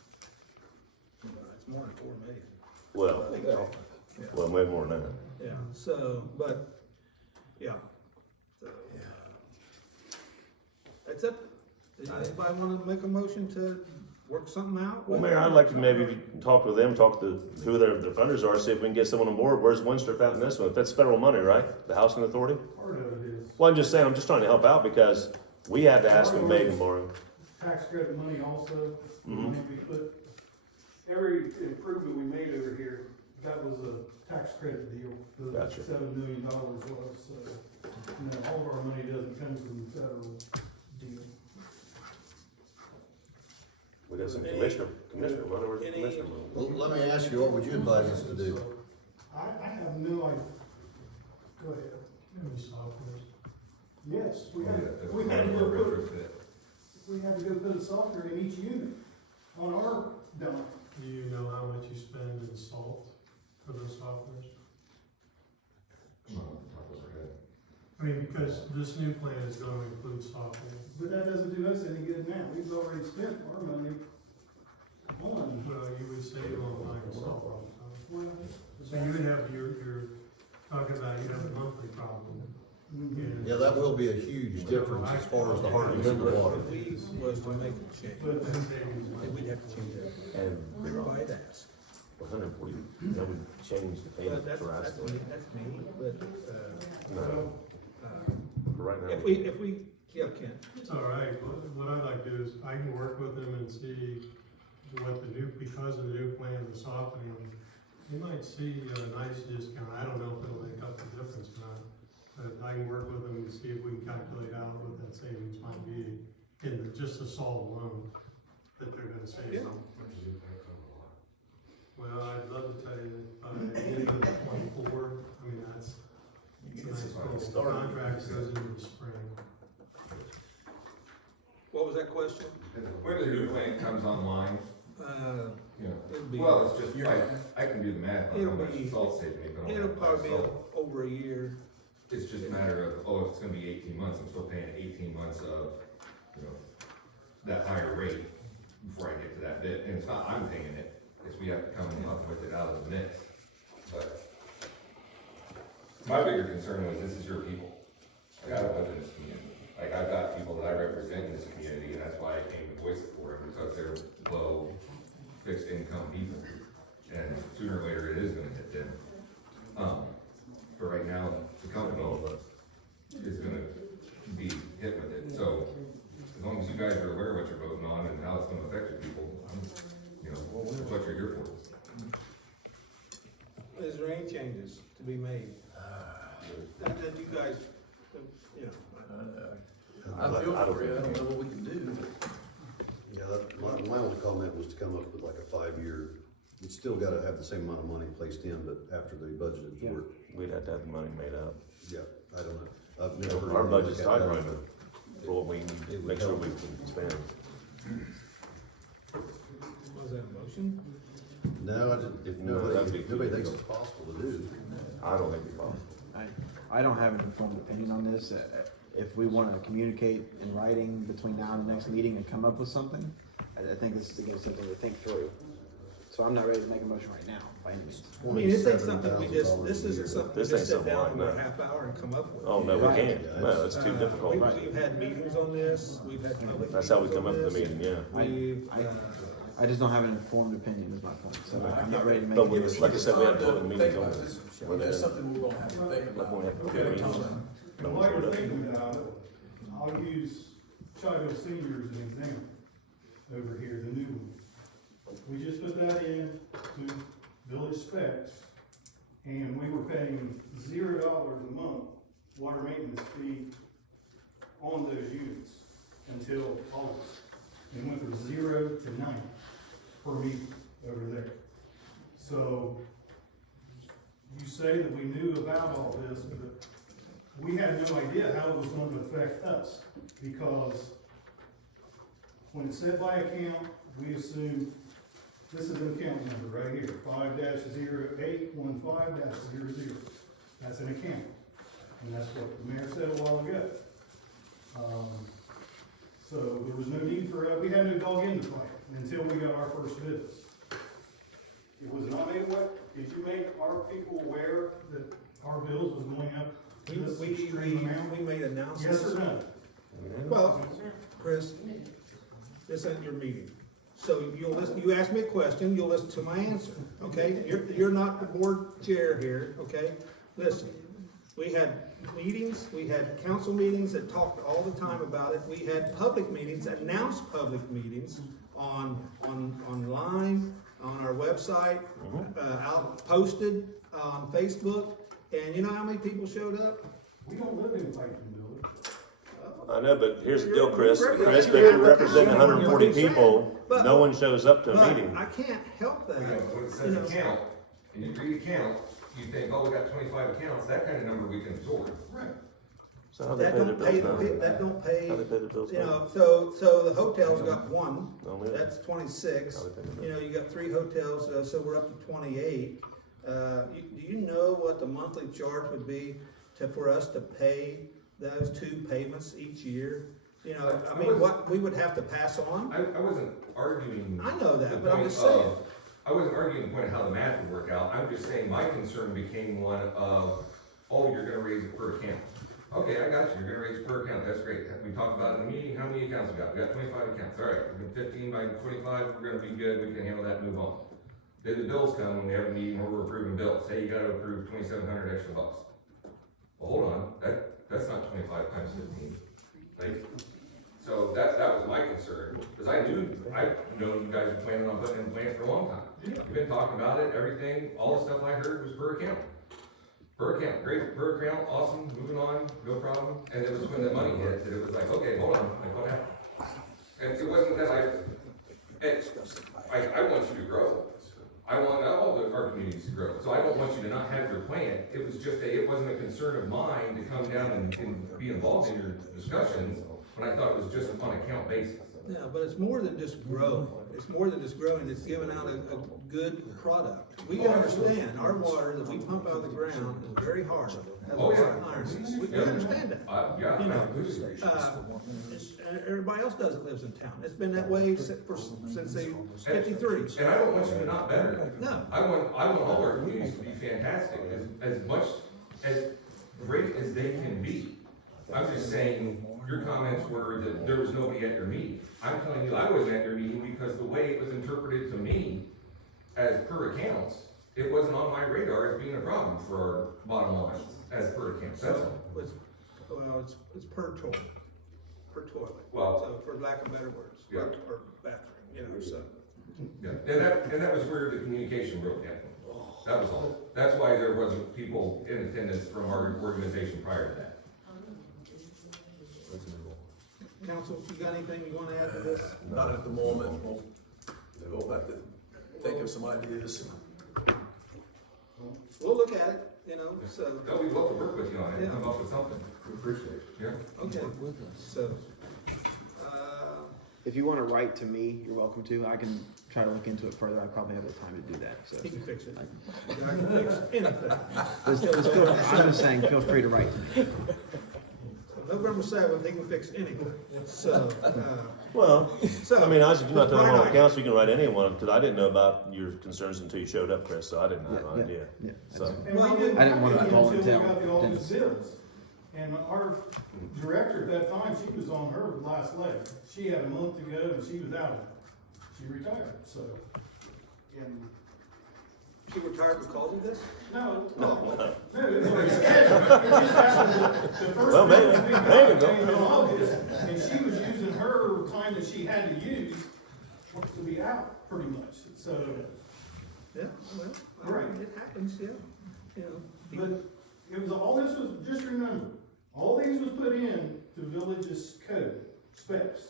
it's more than 4 million. Well, well, maybe more than that. Yeah, so, but, yeah. So, that's it. Does anybody wanna make a motion to work something out? Well, Mayor, I'd like to maybe talk with them, talk to who their funders are, see if we can get someone on board. Where's Winstrip out in this one? If that's federal money, right? The Housing Authority? Part of it is Well, I'm just saying, I'm just trying to help out because we had to ask them Megan borrow. tax credit money also. Mhm. Money we put, every improvement we made over here, that was a tax credit deal. The Gotcha. $7 million was, so, you know, all of our money doesn't come from the federal deal. We got some commissioner money, where's the commissioner money? Well, let me ask you, what would you advise us to do? I have no idea. Go ahead. Yes, we had to go put a software in each unit on our dime. Do you know how much you spend in salt for those softwares? I mean, because this new plan is going to include software. But that doesn't do us any good now. We've already spent our money on. Well, you would save on buying salt all the time. Well, So you would have you're talking about you have a monthly problem. And Yeah, that will be a huge difference as far as the hardness of the water. If we was to make a change, But that savings might we'd have to change that. Everybody'd ask. 140, that would change the But payment that's drastically. me, but, No, for right now. if we, yeah, Ken. It's all right. What I'd like to do is I can work with them and see what the new, because of the new plan, the softening, you might see a nice discount. I don't know if it'll make up the difference or not. But I can work with them and see if we can calculate out what that savings might be in just the salt alone that they're gonna save Yeah. on. Well, I'd love to tell you that by the end of 24, I mean, that's a nice little contract goes into the spring. What was that question? When the new plant comes online, you know, It'll be, well, it's just, I can do the math on how It'll much be- salt saving you can only it'll have by probably be salt. over a year. It's just a matter of, oh, if it's gonna be 18 months, I'm still paying 18 months of, you know, that higher rate before I get to that bit. And it's not I'm paying it, it's we have to come up with it out of the mix. But my bigger concern was, this is your people. Like, I don't live in this community. Like, I've got people that I represent in this community, and that's why I came to voice it for it, because they're low, fixed income people. And sooner or later, it is gonna hit them. But right now, the company is gonna be hit with it. So, as long as you guys are aware of what you're voting on and how it's gonna affect your people, you know, that's what you're here for. Is there any changes to be made? And then you guys, you know. I feel for you, I don't know what we can do. Yeah, my only comment was to come up with like a 5-year, you still gotta have the same amount of money placed in, but after the budget is worked. We'd have to have the money made up. Yeah, I don't know. I've never heard Our anything budget's like tight that, right but now, for what we need to make sure we can spend. Was that a motion? No, if No, that'd be- nobody thinks it's possible to do. I don't think it's possible. I don't have an informed opinion on this. If we want to communicate in writing between now and the next meeting and come up with something, I think this is again something to think through. So I'm not ready to make a motion right now, by any means. I mean, this ain't something we just, this isn't something we This just ain't sit down something for like a that. half hour and come up with. Oh, no, we can't. No, it's too difficult. We've had meetings on this, we've had public. That's how we meetings come on up with the this. meeting, yeah. We've, I just don't have an informed opinion is my point, so I'm not ready to make But a we, decision. like I said, we had public meetings Think on about this. this. That's something we're gonna have to think Like about. when we had Okay, meetings. Tom. No And one while showed you're up. thinking about it, I'll use Chico Senior as an example over here, the new one. We just put that in to village specs, and we were paying $0 a month water maintenance fee on those units until August. It went from 0 to 90 per meter over there. So you say that we knew about all this, but we had no idea how it was going to affect us, because when it's set by account, we assume this is an account number right here, 5-0815-00. That's an account, and that's what the mayor said a while ago. So there was no need for, we had no dog in the fight until we got our first bills. It was not made what, did you make our people aware that our bills was going up to this extreme amount? We made announcements. Yes or no? Well, Chris, this ain't your meeting. So you'll listen, you ask me a question, you'll listen to my answer, okay? You're not the board chair here, okay? Listen, we had meetings, we had council meetings that talked all the time about it. We had public meetings, announced public meetings online, on our website, out posted on Facebook. And you know how many people showed up? We don't live in Piketon Village. I know, but here's the deal, Chris, if you're representing 140 people, no one shows up to a But meeting. I can't help that. When it says account, and you read account, you think, oh, we got 25 accounts, that kind of number we can absorb. Right. So how they That pay their don't pay, bills now? that don't pay, How they pay their bills you now? know, so the hotel's got one, that's 26. How they pay their bills? You know, you got 3 hotels, so we're up to 28. Do you know what the monthly charge would be for us to pay those 2 payments each year? You know, I mean, what we would have to pass on? I wasn't arguing. I know that, the but I'm point just saying. of- I wasn't arguing the point of how the math would work out. I'm just saying my concern became one of, oh, you're gonna raise it per account. Okay, I got you. You're gonna raise it per account. That's great. We talked about it in the meeting. How many accounts we got? We got 25 accounts. All right, we're 15 by 25. We're gonna be good. We can handle that and move on. Then the bills come when we have a meeting where we're approving bills. Say you gotta approve 2,700 extra bucks. Well, hold on. That's not 25 times 15. Like, so that was my concern, because I know you guys are planning on putting in a plan for a long time. You've been talking about it, everything, all the stuff I heard was per account. Per account, great, per account, awesome, moving on, no problem. And it was when the money hit, that it was like, okay, hold on, like what happened? And it wasn't that I want you to grow. I want all our communities to grow. So I don't want you to not have your plan. It was just it wasn't a concern of mine to come down and be involved in your discussions when I thought it was just on account basis. Yeah, but it's more than just grow. It's more than just growing. It's giving out a good product. We understand our water that we pump out of the ground is very hard. Has a lot of iron. We understand that. You know, everybody else does that lives in town. It's been that way since they 53. And I don't want you to not better. No. I want all our communities to be fantastic, as much as great as they can be. I'm just saying, your comments were that there was nobody at your meeting. I'm telling you, I wasn't at your meeting because the way it was interpreted to me as per accounts, it wasn't on my radar as being a problem for our bottom line as per accounts. That's all. It's per toilet. Per toilet. Well, so for lack of better words, yeah. per bathroom, you know, so. Yeah, and that was where the communication broke down. That was all. That's why there wasn't people in attendance from our organization prior to that. Council, you got anything you wanna add to this? Not at the moment. We'll have to think of some ideas. We'll look at it, you know, so. No, we'd love to work with you on it, come up with something. We appreciate it. Yeah. Okay, so, If you want to write to me, you're welcome to. I can try to look into it further. I probably have the time to do that. So he can fix it. I can fix anything. I'm just saying, feel free to write to me. November 7th, he can fix anything, so, Well, so. I mean, Isaac, you're not the only one on the Friday. council, you can write anyone, because I didn't know about your concerns until you showed up, Chris, so I didn't have an Yeah, idea. yeah, So, And we Well, didn't I didn't want to until we volunteer got the August Dennis. bills. And our director at that time, she was on her last leg. She had a month to go and she was out of it. She retired, so. And, She retired because of this? no, it was scheduled. It just happened the first Well, bill maybe- that we got maybe, came in though. August, and she was using her time that she had to use to be out. pretty much, so. Yeah, well, Right. it happens, yeah, you know. But it was, all this was, just remember, all these was put in to village's code specs.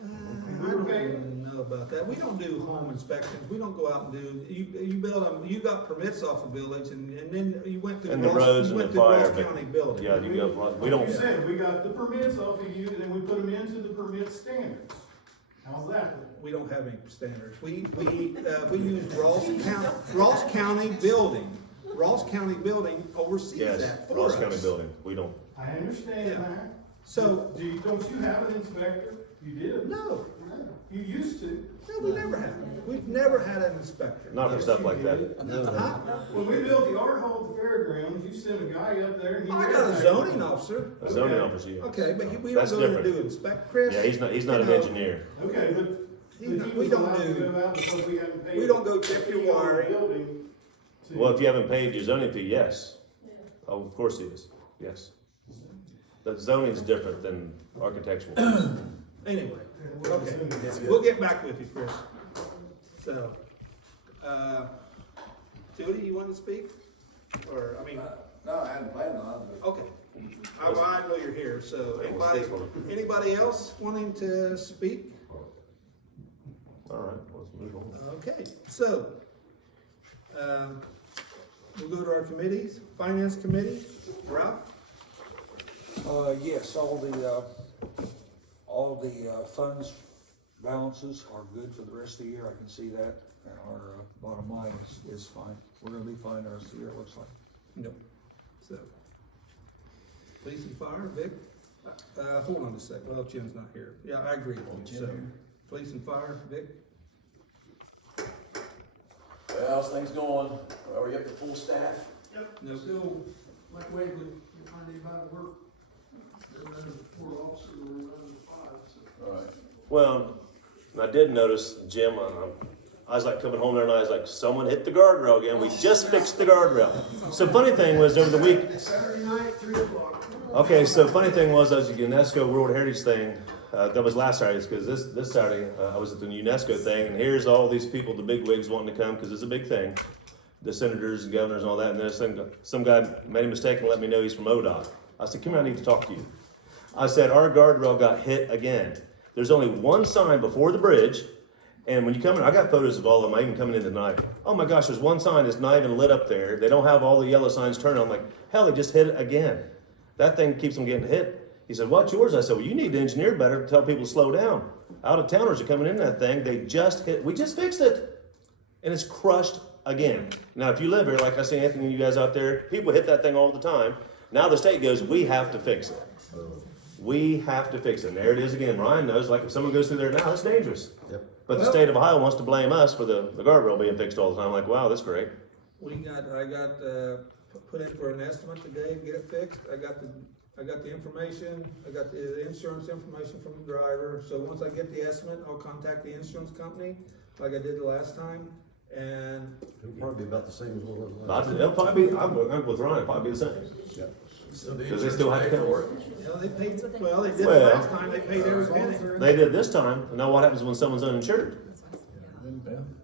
I don't know about that. We don't do home inspections. We don't go out and do, you build them, you got permits off the village and then you went through And the Ross, roads you and went the through fire, Ross but- County building. Yeah, you go, we Like don't, you said, we got the permits off of you, and then we put them into the permit standards. How's that? We don't have any standards. We use Ross County building. Ross County building oversees yes, that for Ross us. County building, we don't. I understand Yeah. that. So, Don't you have an inspector? You did? no, You used to. no, we never have. We've never had an inspector. Not for stuff like that. Huh? When we built the art hall at the fairgrounds, you sent a guy up there and he. I got a zoning officer. A zoning officer, yeah. Okay, but we don't That's go to different. do inspect, Chris. Yeah, he's not You an know, engineer. Okay, but We he don't was allowed to do- go out because we hadn't paid. we don't go check the your fee on the wiring. building to- Well, if you haven't paid your zoning fee, yes. Oh, of course he is, yes. The zoning's different than architectural. Anyway, okay, we'll get back with you, Chris. So, Jody, you want to speak? Or, I mean, No, I hadn't planned on it, okay. I know you're here, so anybody else wanting to speak? All right, let's move on. Okay, so, we'll go to our committees. Finance Committee, Ralph? Yes, all the funds balances are good for the rest of the year, I can see that, and our bottom line is fine. We're gonna be fine the rest of the year, it looks like. Nope. So, police and fire, Vic? Hold on a sec, well, Jim's not here. Yeah, I agree with you, so, police and fire, Vic? Well, how's things going? Are you up to full staff? Yep, Nope. still, like Waverly, you find anybody to work, they're running the 4 officers, we're running the 5, so. All right. Well, I did notice, Jim, I was like coming home there and I was like, someone hit the guardrail again. We just fixed the guardrail. So funny thing was over the week, Saturday night, 3 o'clock. okay, so funny thing was, I was at the UNESCO World Heritage thing, that was last Saturday, because this Saturday, I was at the UNESCO thing, and here's all these people, the big wigs wanting to come, because it's a big thing. The senators and governors and all that, and then some guy made a mistake and let me know he's from ODOT. I said, come here, I need to talk to you. I said, our guardrail got hit again. There's only one sign before the bridge, and when you come in, I got photos of all of them, I even coming in tonight. Oh my gosh, there's one sign that's not even lit up there. They don't have all the yellow signs turned on. I'm like, hell, they just hit it again. That thing keeps them getting hit. He said, what's yours? I said, well, you need to engineer better to tell people to slow down. Out of towners are coming in that thing. They just hit, we just fixed it. And it's crushed again. Now, if you live here, like I see Anthony and you guys out there, people hit that thing all the time. Now the state goes, we have to fix it. We have to fix it. And there it is again. Ryan knows, like if someone goes through there now, it's dangerous. Yep. But the state of Ohio wants to blame us for the guardrail being fixed all the time. I'm like, wow, that's great. I got put in for an estimate today to get it fixed. I got the information, I got the insurance information from the driver. So once I get the estimate, I'll contact the insurance company like I did the last time. And It'll probably be about the same as what it was last time. It'll probably be, I'm with Ryan, it'll probably be the same. Yep. So the Because they still have to come. you know, they paid, well, they did Well, last time, they paid every penny. They did this time, and now what happens when someone's uninsured?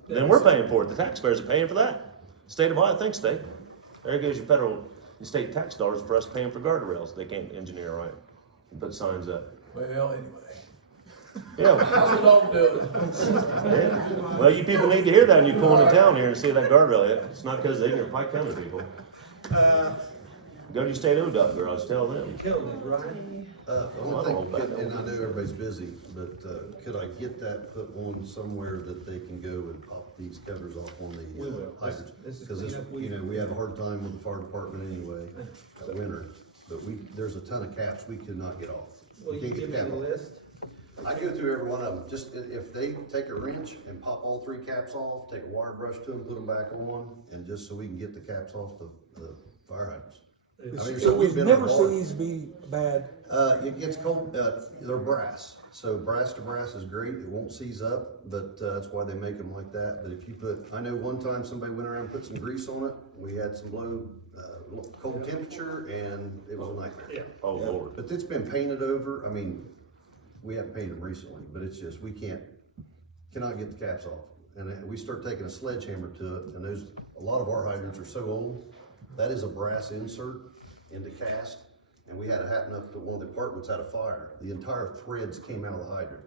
Then we're paying for it, the taxpayers are paying for that. State of Ohio, thanks state. There goes your federal and state tax dollars for us paying for guardrails, they can't engineer right, and put signs up. Well, anyway, Yeah, how's the dog doing? yeah. Well, you people need to hear that when you pull into town here and see that guardrail hit. It's not because of ignorant Pike County people. Go to your state ODOT garage, tell them. Killed it, right? The only thing, and I know everybody's busy, but, could I get that put on somewhere that they can go and pop these covers off on We the will. hydrants? This is Cause this, cleanup you know, we have a hard time with the fire department anyway, winter, but there's a ton of caps we could not get off. Will We you can't give get me cap the off. list? I go through every one of them, just if they take a wrench and pop all 3 caps off, take a wire brush to them, put them back on, and just so we can get the caps off the fire hydrants. I mean, So something's we've been never hard. seen these be bad. It gets cold, they're brass, so brass to brass is great, it won't seize up, but, that's why they make them like that. But if you I know one time somebody went around and put some grease on it, we had some low, cold temperature, and it was a nightmare. Yeah. Oh, Lord. But it's been painted over, I mean, we haven't painted them recently, but it's just, we cannot get the caps off. and we start taking a sledgehammer to it, and a lot of our hydrants are so old, that is a brass insert into cast, and we had it happen up to one of the apartments had a fire. The entire threads came out of the hydrant,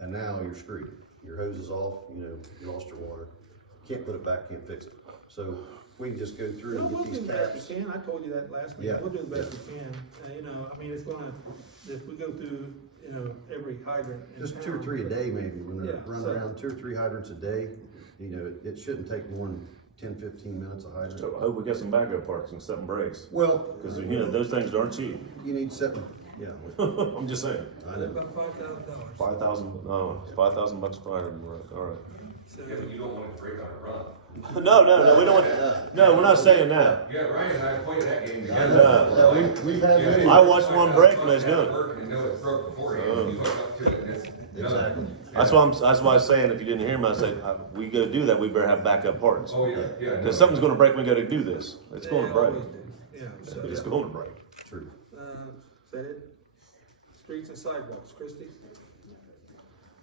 and now you're screwed. Your hose is off, you lost your water. Can't put it back, can't fix it. So we can just go through and We'll get do these the best caps. we can, I told you that last week, Yeah. we'll do the best we can, it's gonna, if we go through, every hydrant in Just 2 or town, 3 a day maybe, when they're Yeah, running so- around 2 or 3 hydrants a day, it shouldn't take more than 10, 15 minutes a hydrant. So I hope we get some backup parts and something breaks. Well, Cause those things aren't cheap. you need something, yeah. I'm just saying. I know. About $5,000. $5,000 for item, all right. Yeah, but you don't want it to break on a run. No, we don't want, no, we're not saying that. Yeah, Ryan and I played that game I together. know. Yeah, we've had many. I watched one break when they was doing it. Working and know it's broke beforehand, and you hook up to it, and it's done. Exactly. That's why I was saying, if you didn't hear me, I said, we go do that, we better have backup parts. Oh, yeah, yeah. Cause something's gonna break when we go to do this. It's going to They break. always do. Yeah, so, It's going to break. True. is that it? Streets and sidewalks, Christie?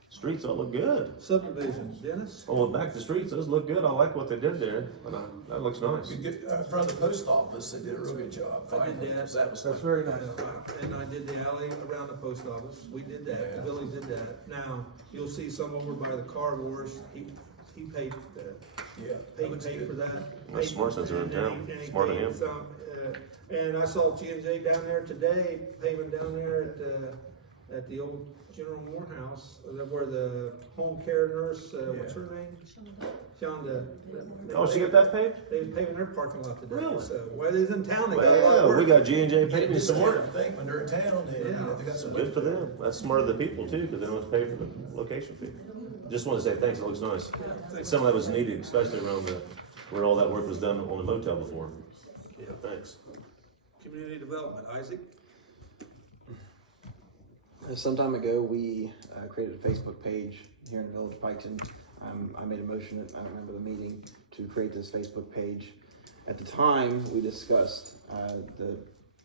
Streets all look good. Subdivision, Dennis? Oh, well, back to streets, those look good. I like what they did there. That looks nice. You get, in front of the post office, they did a real good job. I did finally, that. 'cause that was. That's very nice. And I did the alley around the post office, we did that, the village did that. Now, you'll see some over by the car wash, he paid, Yeah, that looks paid good. for that. That's smart since they're in town. And he Smart of paid him. some, and I saw G&J down there today, paving down there at the old General Morehouse, where the home care nurse, what's her name? Shonda. Oh, she got that paved? They was paving their parking lot today, Really? so, well, they's in town, they got a lot of Well, work. we got G&J They paving some discount work. everything when they're in town, they got some. Good for them. That's smart of the people too, because they don't have to pay for the location fee. Just want to say thanks, it looks nice. Some of that was needed, especially around where all that work was done on the motel before. Yeah. Thanks. Community development, Isaac? Some time ago, we created a Facebook page here in Village of Piketon. I made a motion, I don't remember the meeting, to create this Facebook page. At the time, we discussed the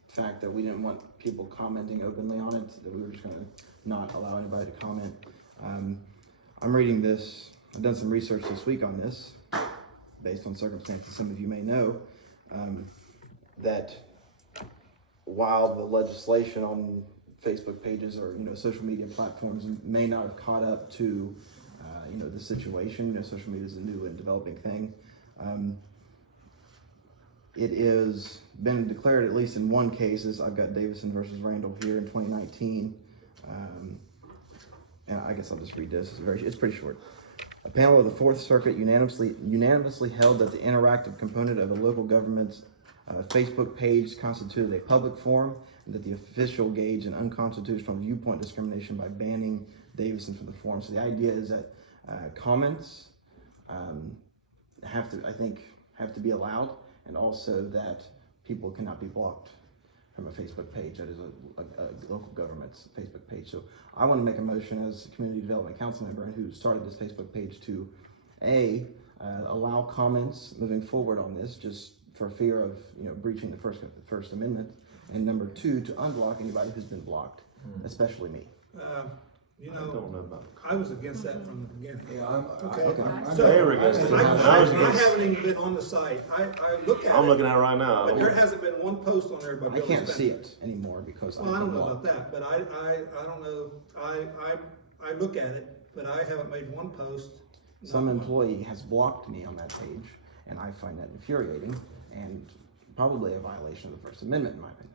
fact that we didn't want people commenting openly on it, that we were just gonna not allow anybody to comment. I'm reading this, I've done some research this week on this, based on circumstances some of you may know, that while the legislation on Facebook pages or social media platforms may not have caught up to the situation. Social media is a new and developing thing. It is been declared, at least in one case, as I've got Davison versus Randall here in 2019. And I guess I'll just read this. It's pretty short. A panel of the Fourth Circuit unanimously held that the interactive component of a local government's Facebook page constituted a public forum, and that the official engaged in unconstitutional viewpoint discrimination by banning Davison from the forum. So the idea is that comments have to be allowed, and also that people cannot be blocked from a Facebook page that is a local government's Facebook page. So I want to make a motion as a community development council member and who started this Facebook page to allow comments moving forward on this, just for fear of breaching the First Amendment, and number two, to unblock anybody who's been blocked, especially me. I don't know about. I was against that from the beginning. Yeah, I'm They were against it. I was I against. haven't even been on the site. I look at it. I'm looking at it right now. But there hasn't been one post on there about. I can't see it anymore because Well, I don't know about that, but I don't know. I look at it, but I haven't made one post. Some employee has blocked me on that page, and I find that infuriating and probably a violation of the First Amendment, in my opinion.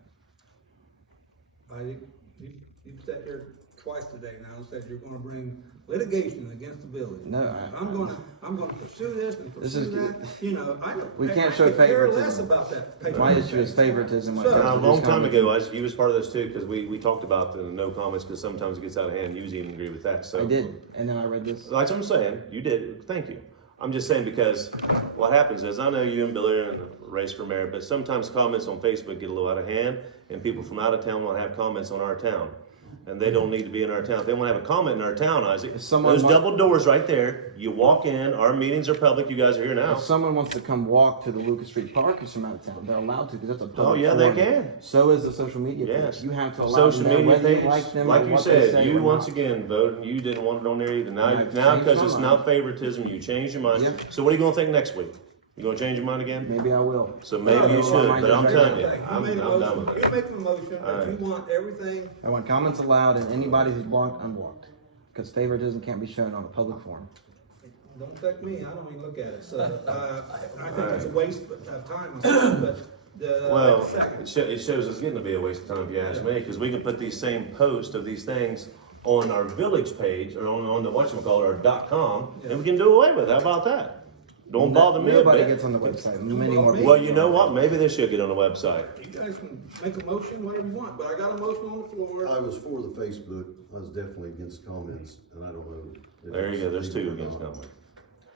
You sat here twice today now and said you're gonna bring litigation against the village. No, I'm gonna pursue this and This pursue is- that, We can't I show could care less favoritism. about that. My issue is favoritism. when it comes A to long this time kind ago, he was part of this too, because we talked about the no comments, because sometimes it gets out of hand. You even agree with that, so. I did, and then I read this. That's what I'm saying. You did. Thank you. I'm just saying, because what happens is, I know you and Billy are in a race for mayor, but sometimes comments on Facebook get a little out of hand, and people from out of town want to have comments on our town. and they don't need to be in our town. If they want to have a comment in our town, Isaac, If someone those wa- double doors right there, you walk in, our meetings are public, you guys are here now. If someone wants to come walk to the Lucas Street Park or some out of town, they're allowed to, because that's a public Oh, yeah, they forum. can. So is the social media Yes. page. You have to allow Social them there, media whether you page, like them like or you what they said, say you or once not. again voted, you didn't want it on there either. Now, I've now changed because my it's mind. not favoritism, you changed your mind. Yeah. So what are you gonna think next week? You gonna change your mind again? Maybe I will. So maybe you should, but I'm telling you, Okay, I'm you made a done motion, with you're it. making a motion, All that you right. want everything, I want comments allowed and anybody who's blocked, unblocked. Because favoritism can't be shown on a public forum. don't affect me, I don't even look at it, so, I think it's a waste of time, but, Well, second. it shows it's getting to be a waste of time if you ask me, because we can put these same posts of these things on our village page or on the whatchamacallit, our .com, and we can do away with it. How about that? Don't bother me a Nobody bit. gets on the website. Many more me. people. Well, you know what? Maybe they should get on the website. You guys can make a motion, whatever you want, but I got a motion on the floor. I was for the Facebook, I was definitely against comments, and I don't know. if There you go. There's it's two legal or against not. comment.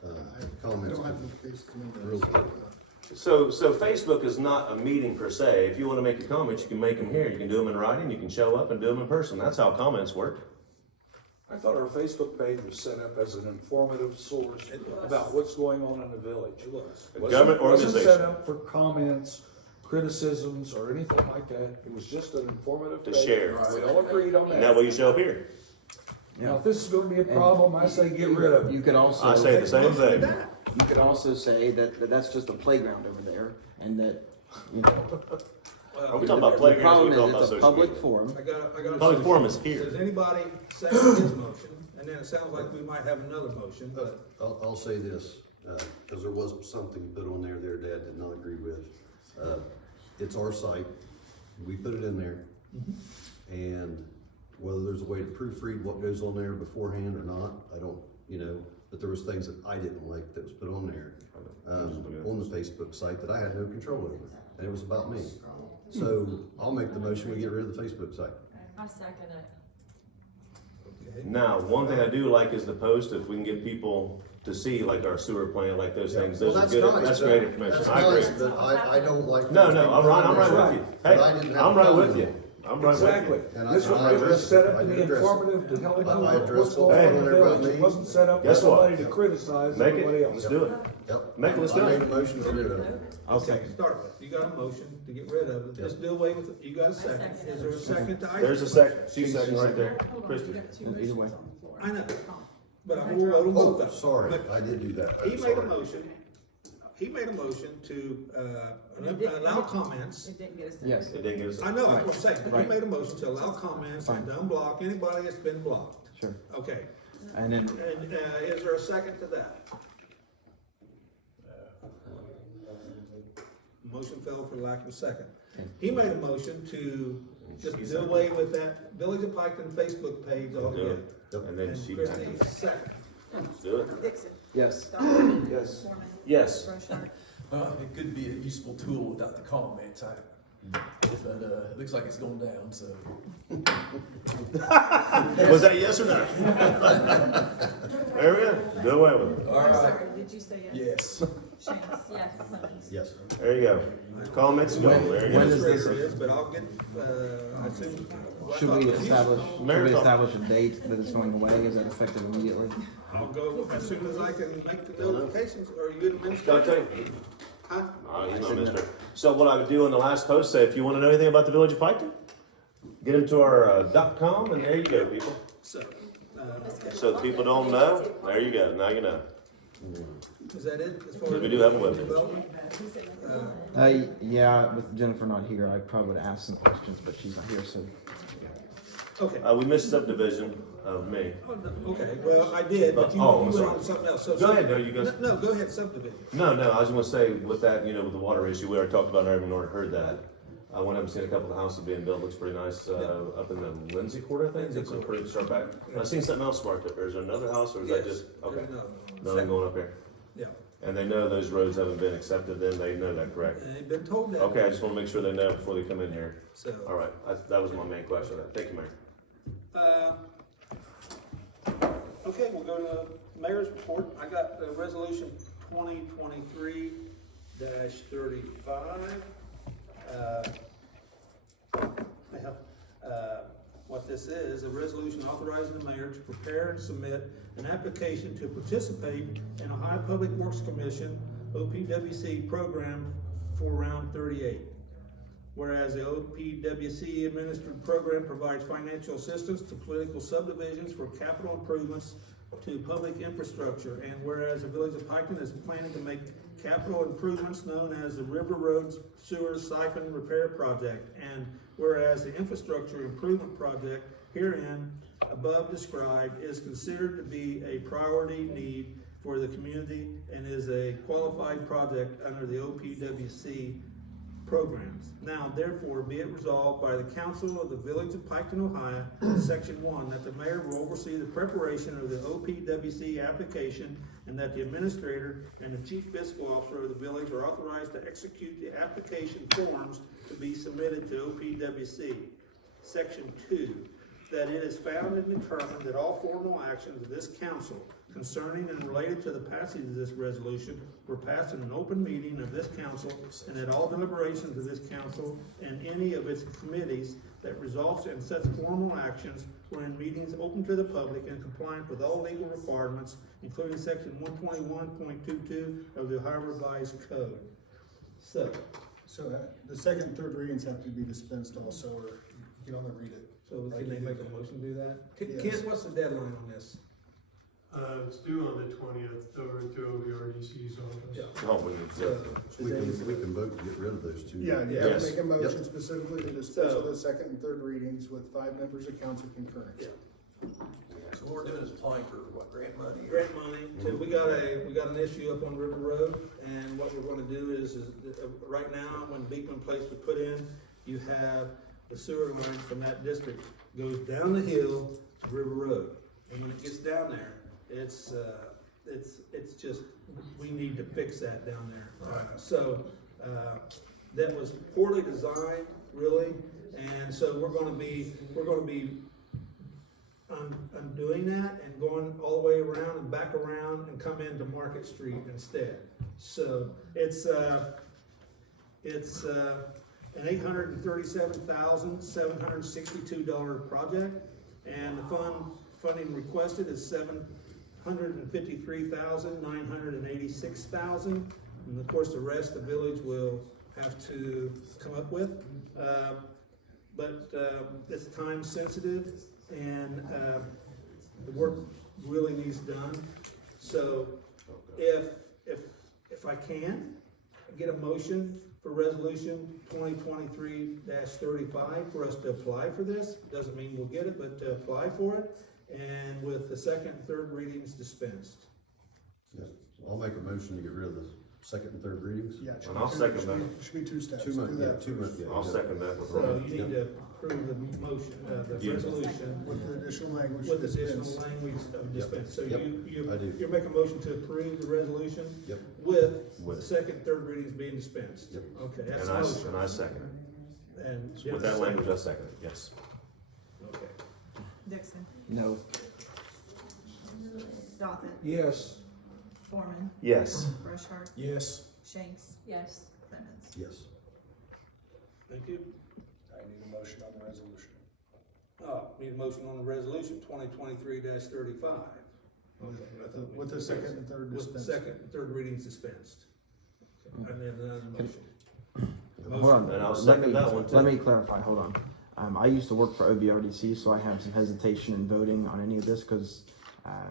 I Comments. don't have no case to make Real quick. So Facebook is not a meeting per se. If you want to make a comment, you can make them here. You can do them in writing. You can show up and do them in person. That's how comments work. I thought our Facebook page was set up as an informative source about what's going on in the village. It was. It Government wasn't set organization. up for comments, criticisms, or anything like that. It was just an informative To page. share. We all agreed on And that way you show up here. Now, if this is gonna be a problem, I say get rid of it. You could also. I say the same thing. You could also say that that's just a playground over there, and that, you know. Are we talking about The playgrounds or problem are we talking is about it's a social public media? forum. I got a. Public forum is here. Does anybody second his motion? And then it sounds like we might have another motion, but I'll say this, because there was something put on there Dad did not agree with. It's our site, we put it in there, and whether there's a way to proofread what goes on there beforehand or not, I don't, but there was things that I didn't like that was put on there, on the Facebook site that I had no control over, and it was about me. So I'll make the motion, we get rid of the Facebook site. I second it. Now, one thing I do like is the post, if we can get people to see like our sewer plant, like those things, Well, those are that's good, nice. that's great information, That's I agree. nice, but I don't like. No, things no, being I'm right done with there. you. But Hey, I didn't have I'm a right comment with you. on it. I'm right with you. Exactly. And This I one was addressed set it. up I to be did address it. informative, to help I know what's addressed going on in the what's going on village. It there wasn't set up for Guess what? somebody to criticize Make everybody it, else. let's do it. Yep. Make it, let's do I made a it. motion to get rid of it. I'll okay, second. start with, you got a motion to get rid of it, let's do away with it, you got a second, second. is there a second to Isaac's? There's a second, she's second right there, Hold on, Christie. you got two Either motions way. on the floor. I know, but I'm gonna vote on both of them. Oh, sorry, But I did do that. He I'm made a sorry. motion, to, And it didn't- allow comments. It didn't get us. Yes. It didn't get us. I know, that's what I'm saying, but he Right. made a motion to allow comments and to unblock anybody that's been blocked. Sure. Okay, And then, and, is there a second to that? Motion fell for lack of a second. He made a motion to just do away with that Village of Piketon Facebook page Do altogether. it. And then she. Christie, second. Do it. Dixon. yes. Donovan. Yes. Foreman. Yes. Rochard. It could be a useful tool without the comments, but it looks like it's going down, so. Was that yes or no? There we go, do away with it. All I'm right. sorry, did you say yes? Yes. Shanice? Yes. Yes. There you go. Comments go, there you When go. is this- Administrator is, but I'll get, I assume. Should we establish Marathon. a date that it's going away? Is that effective immediately? I'll go as soon as I can make the notifications, or you Gotta administrator? tell you. Huh? He's not minister. So what I would do in the last post, say, if you wanna know anything about the Village of Piketon, get them to our .com, and there you go, people. So, So if people don't know, there you go, now you know. is that it? As far as We do have a web page. development? Yeah, with Jennifer not here, I probably would ask some questions, but she's not here, so. Okay. We missed subdivision of me. Oh, no, okay, well, I did, but you Oh, I'm went sorry. on to something else. So Go ahead, no, you guys. No, go ahead, subdivision. No, I was gonna say, with that, with the water issue, we already talked about it, everyone already heard that. I went up and seen a couple of the houses being built, looks pretty nice, up in the Lindsay Court, I think, it's a pretty sharp back. I seen something else marked up there, is there another house, or is that just, okay, There's another one. nothing going up there? Yeah, And they know those roads haven't been accepted, then they know that, correct? they've been told that. Okay, I just wanna make sure they know before they come in here. So, All right, that was my main question, thank you, Mayor. Okay, we'll go to mayor's report. I got resolution 2023-35. What this this is a resolution authorizing the mayor to prepare and submit an application to participate in Ohio Public Works Commission, OPWC program for round 38. Whereas the OPWC administered program provides financial assistance to political subdivisions for capital improvements to public infrastructure, and whereas the Village of Piketon is planning to make capital improvements known as the River Roads Sewer Siphon Repair Project, and whereas the infrastructure improvement project herein above described is considered to be a priority need for the community and is a qualified project under the OPWC programs. Now, therefore, be it resolved by the Council of the Village of Piketon, Ohio, Section 1, that the mayor will oversee the preparation of the OPWC application, and that the administrator and the chief fiscal officer of the village are authorized to execute the application forms to be submitted to OPWC. Section 2, that it is found and determined that all formal actions of this council concerning and related to the passage of this resolution were passed in an open meeting of this council, and that all deliberations of this council and any of its committees that results in such formal actions were in meetings open to the public and compliant with all legal requirements, including section 121.22 of the Ohio Revised Code. So the second and third readings have to be dispensed also, or you can only read it. So can they make a motion to do that? Yes. Kent, what's the deadline on this? It's due on the 20th, over to OVRDC's office. Yeah. Oh, we We can vote to get rid of those two. Yeah, you Yeah. have to make a motion Yep. specifically to dispense So- with the second and third readings with 5 members of council concurrent. Yeah. So what we're doing is applying for what, grant money? or- Grant money, we got an issue up on River Road, and what we're gonna do is right now, when Beekman Place was put in, you have the sewer line from that district goes down the hill to River Road. And when it gets down there, it's just, we need to fix that down there. That was poorly designed, really, and so we're gonna be undoing that and going all the way around and back around and come into Market Street instead. So it's an $837,762 project, and the funding requested is $753,986,000, and of course the rest the village will have to come up with. But it's time sensitive, and the work really needs done. So if I can get a motion for resolution 2023-35 for us to apply for this, doesn't mean we'll get it, but to apply for it, and with the second and third readings dispensed. Yeah. I'll make a motion to get rid of the second and third readings. Yeah, it should And I'll be- second it should that. be- Should be 2 steps. Two Do months, that yeah, 2 months, first. yeah. I'll second that with So Ron. you need to approve the motion, the Yeah. resolution With the additional language. with to additional dispense. language of dispense. So Yep. I do. you're making a motion to approve the resolution Yep. with the With- second, third readings being dispensed. Yep. Okay, that's And the I motion. second it. And With that language, I second it, yes. Okay. Dixon, No. Douthitt, Yes. Foreman, Yes. Brushart, Yes. Shanks, Yes. Clemens. Yes. Thank you. I need a motion on the resolution. Need a motion on the resolution 2023-35. With the second and third With the dispense. second and third readings dispensed. And then another motion. Hold on. And I'll Let second me- that one, too. Let me clarify, hold on. I used to work for OVRDC, so I have some hesitation in voting on any of this, because I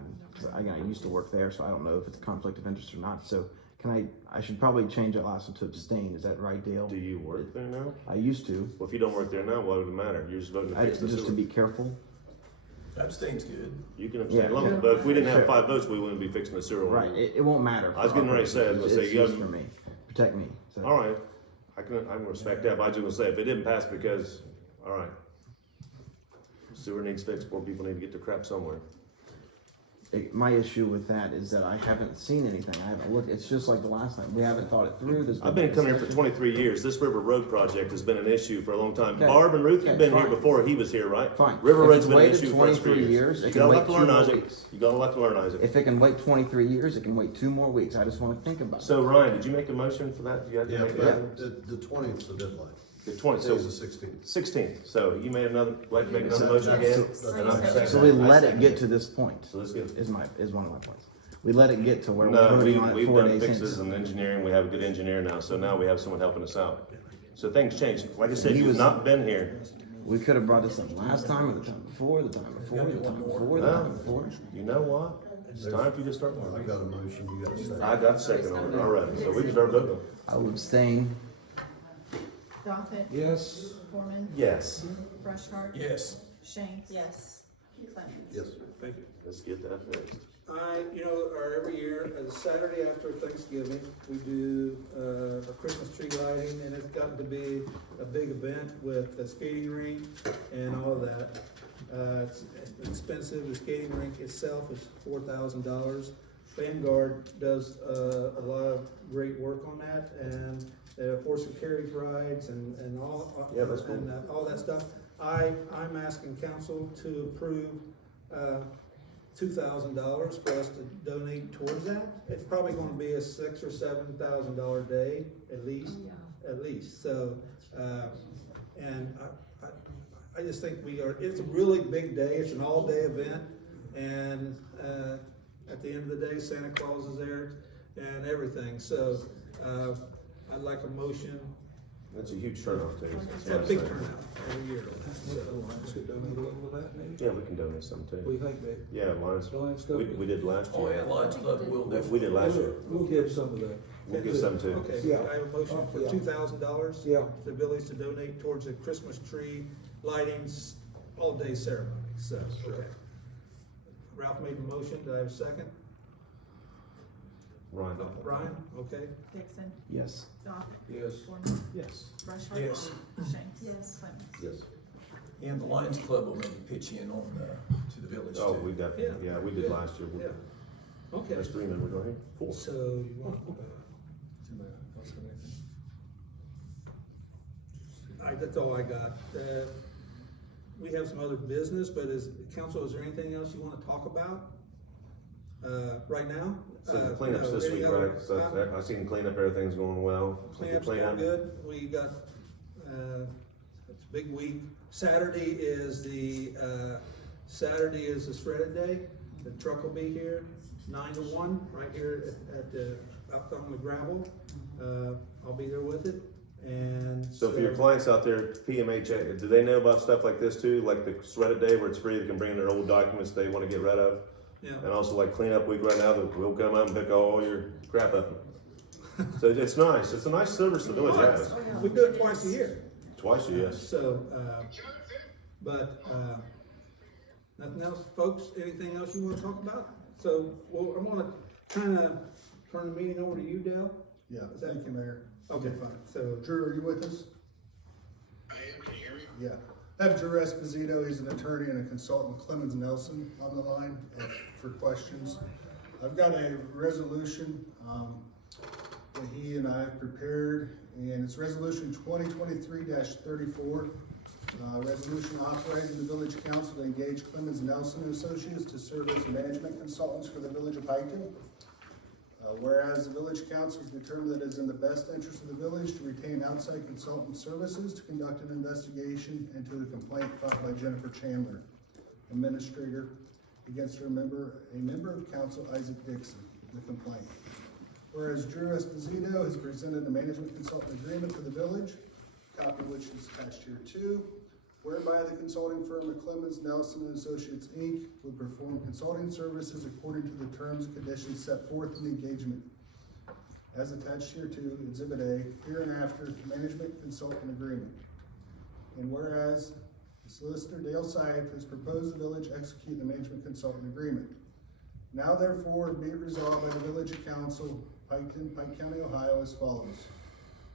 used to work there, so I don't know if it's a conflict of interest or not. So I should probably change that last one to abstain. Is that right, Dale? Do you work there now? I used to. Well, if you don't work there now, what would it matter? You're just voting to fix the Just to sewer. be careful. Abstain's good. You can Yeah. abstain, but if we didn't have Sure. 5 votes, we wouldn't be fixing the sewer. Right, it won't matter. I was getting ready to say, I was gonna say, It's you just haven't- for me, protect me. So. All right, I can respect that, but I was just gonna say, if it didn't pass because, all right. Sewer needs fixed, poor people need to get their crap somewhere. My issue with that is that I haven't seen anything. I haven't looked. It's just like the last time. We haven't thought it through. There's I've been coming here for 23 years. This River Road project has been an issue for a long time. Okay. Barb and Ruth, you've Okay, been here fine. before he was here, right? Fine. River If Road's it's been an waited issue for us for 23 years. it You can got a wait lot to 2 learn, more Isaac. weeks. You got a lot to learn, Isaac. If it can wait 23 years, it can wait 2 more weeks. I just want to think about it. So Ryan, did you make a motion for that? You had to Yeah, make but that? the 20th is the deadline. The 20th, so Today's the 16th. 16th, so you made another, like, make another motion again? And I'm second. So we let I it second get to this point, So let's get. is one of my points. We let it get to where we're No, voting on it we've 4 done days fixes in. and engineering, we have a good engineer now, so now we have someone helping us out. So things change, like I said, He you've was- not been here. We could have brought this up last time, or the time before, the time before, the time before, the time before. You know what? It's time for you to start I working. got a motion, you got a second. I got a second on it, all right, so we can start voting. I would abstain. Douthitt. Yes. Foreman. Yes, Brushart. Yes. Shanks. Yes. Clemens. Yes. Thank you. let's get that fixed. Every year, the Saturday after Thanksgiving, we do, a Christmas tree lighting, and it's gotten to be a big event with a skating rink and all of that. It's expensive, the skating rink itself is $4,000. Vanguard does, a lot of great work on that, and, horse and carriage rides and all. Yeah, that's cool. And, all that stuff. I'm asking council to approve, $2,000 for us to donate towards that. It's probably gonna be a $6,000 or $7,000 day, at least, so, and I just think it's a really big day, it's an all-day event, and, at the end of the day, Santa Claus is there and everything, so, I'd like a motion. That's a huge turnout too. It's a big turnout every year. Yeah, we can donate some too. What do you think, Dave? Yeah, Lions, Lions Club? we did last Oh, yeah, year. Lions Club will definitely. We did last year. We'll give some of that. We'll give some too. Okay, Yeah. I have a motion for Yeah. $2,000. Yeah. The village to donate towards a Christmas tree lightings all-day ceremony, so, okay. Ralph made the motion, do I have a second? Ryan. Ryan, okay. Dixon. Yes. Douthitt. Yes. Foreman. Yes. Brushart. Yes. Shanks. Yes. Clemens. Yes. And the Lions Club will maybe pitch in on, to the village Oh, too. we definitely, yeah, we did last year. Yeah. Okay, There's 3 members right here, 4. so you want, that's all I got. We have some other business, but council, is there anything else you wanna talk about? Right now? So the cleanups No, this any week, other- right? So I seen cleanup, everything's going well. Cleanup's going good, we got, it's a big week. Saturday is the shredded day, the truck will be here, 9 to 1, right here at the, up on the gravel. I'll be there with it, and. So for your clients out there, PMH, do they know about stuff like this too? Like the shredded day where it's free, they can bring in their old documents they wanna get rid of? Yeah, And also like cleanup week right now, that we'll come up and pick all your crap up. So it's nice, it's a nice service the village has. we do it twice a year. Twice a year, yes. So, nothing else, folks, anything else you wanna talk about? So, well, I'm gonna kinda turn the meeting over to you, Dale. Yeah, Is that- thank you, Mayor. Okay, Fine. so, Drew, are you with us? I am, can you hear me? Yeah. I have Drew Esposito, he's an attorney and a consultant, Clemens Nelson, on the line for questions. I've got a resolution, that he and I have prepared, and it's resolution 2023-34. Resolution authorizing the village council to engage Clemens Nelson and Associates to serve as management consultants for the Village of Piketon. Whereas the village council has determined that it is in the best interest of the village to retain outside consultant services to conduct an investigation into the complaint filed by Jennifer Chandler, administrator, against a member of council, Isaac Dixon, the complaint. Whereas Drew Esposito has presented a management consultant agreement to the village, copy of which is attached here too, whereby the consulting firm of Clemens Nelson and Associates, Inc. would perform consulting services according to the terms and conditions set forth in the engagement. As attached here to Exhibit A, hereinafter, management consultant agreement. And whereas the solicitor Dale Seif has proposed the village execute the management consultant agreement. Now therefore be it resolved by the Village Council, Piketon, Pike County, Ohio as follows.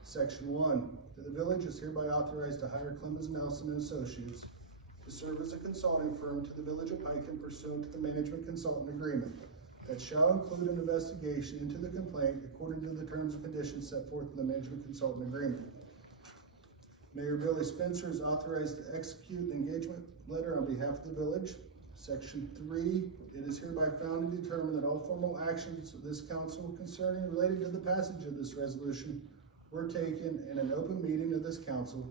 Section 1, that the village is hereby authorized to hire Clemens Nelson and Associates to serve as a consulting firm to the Village of Piketon pursuant to the management consultant agreement that shall include an investigation into the complaint according to the terms and conditions set forth in the management consultant agreement. Mayor Billy Spencer is authorized to execute the engagement letter on behalf of the village. Section 3, it is hereby found and determined that all formal actions of this council concerning related to the passage of this resolution were taken in an open meeting of this council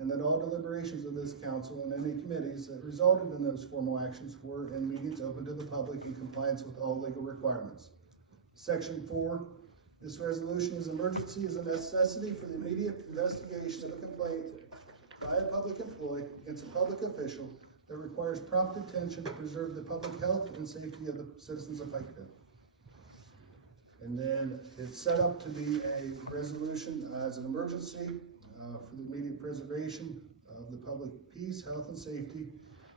and that all deliberations of this council and any committees that resulted in those formal actions were in meetings open to the public in compliance with all legal requirements. Section 4, this resolution is emergency as a necessity for the immediate investigation of a complaint by a public employee against a public official that requires prompt attention to preserve the public health and safety of the citizens of Piketon. And then it's set up to be a resolution as an emergency for the immediate preservation of the public peace, health, and safety,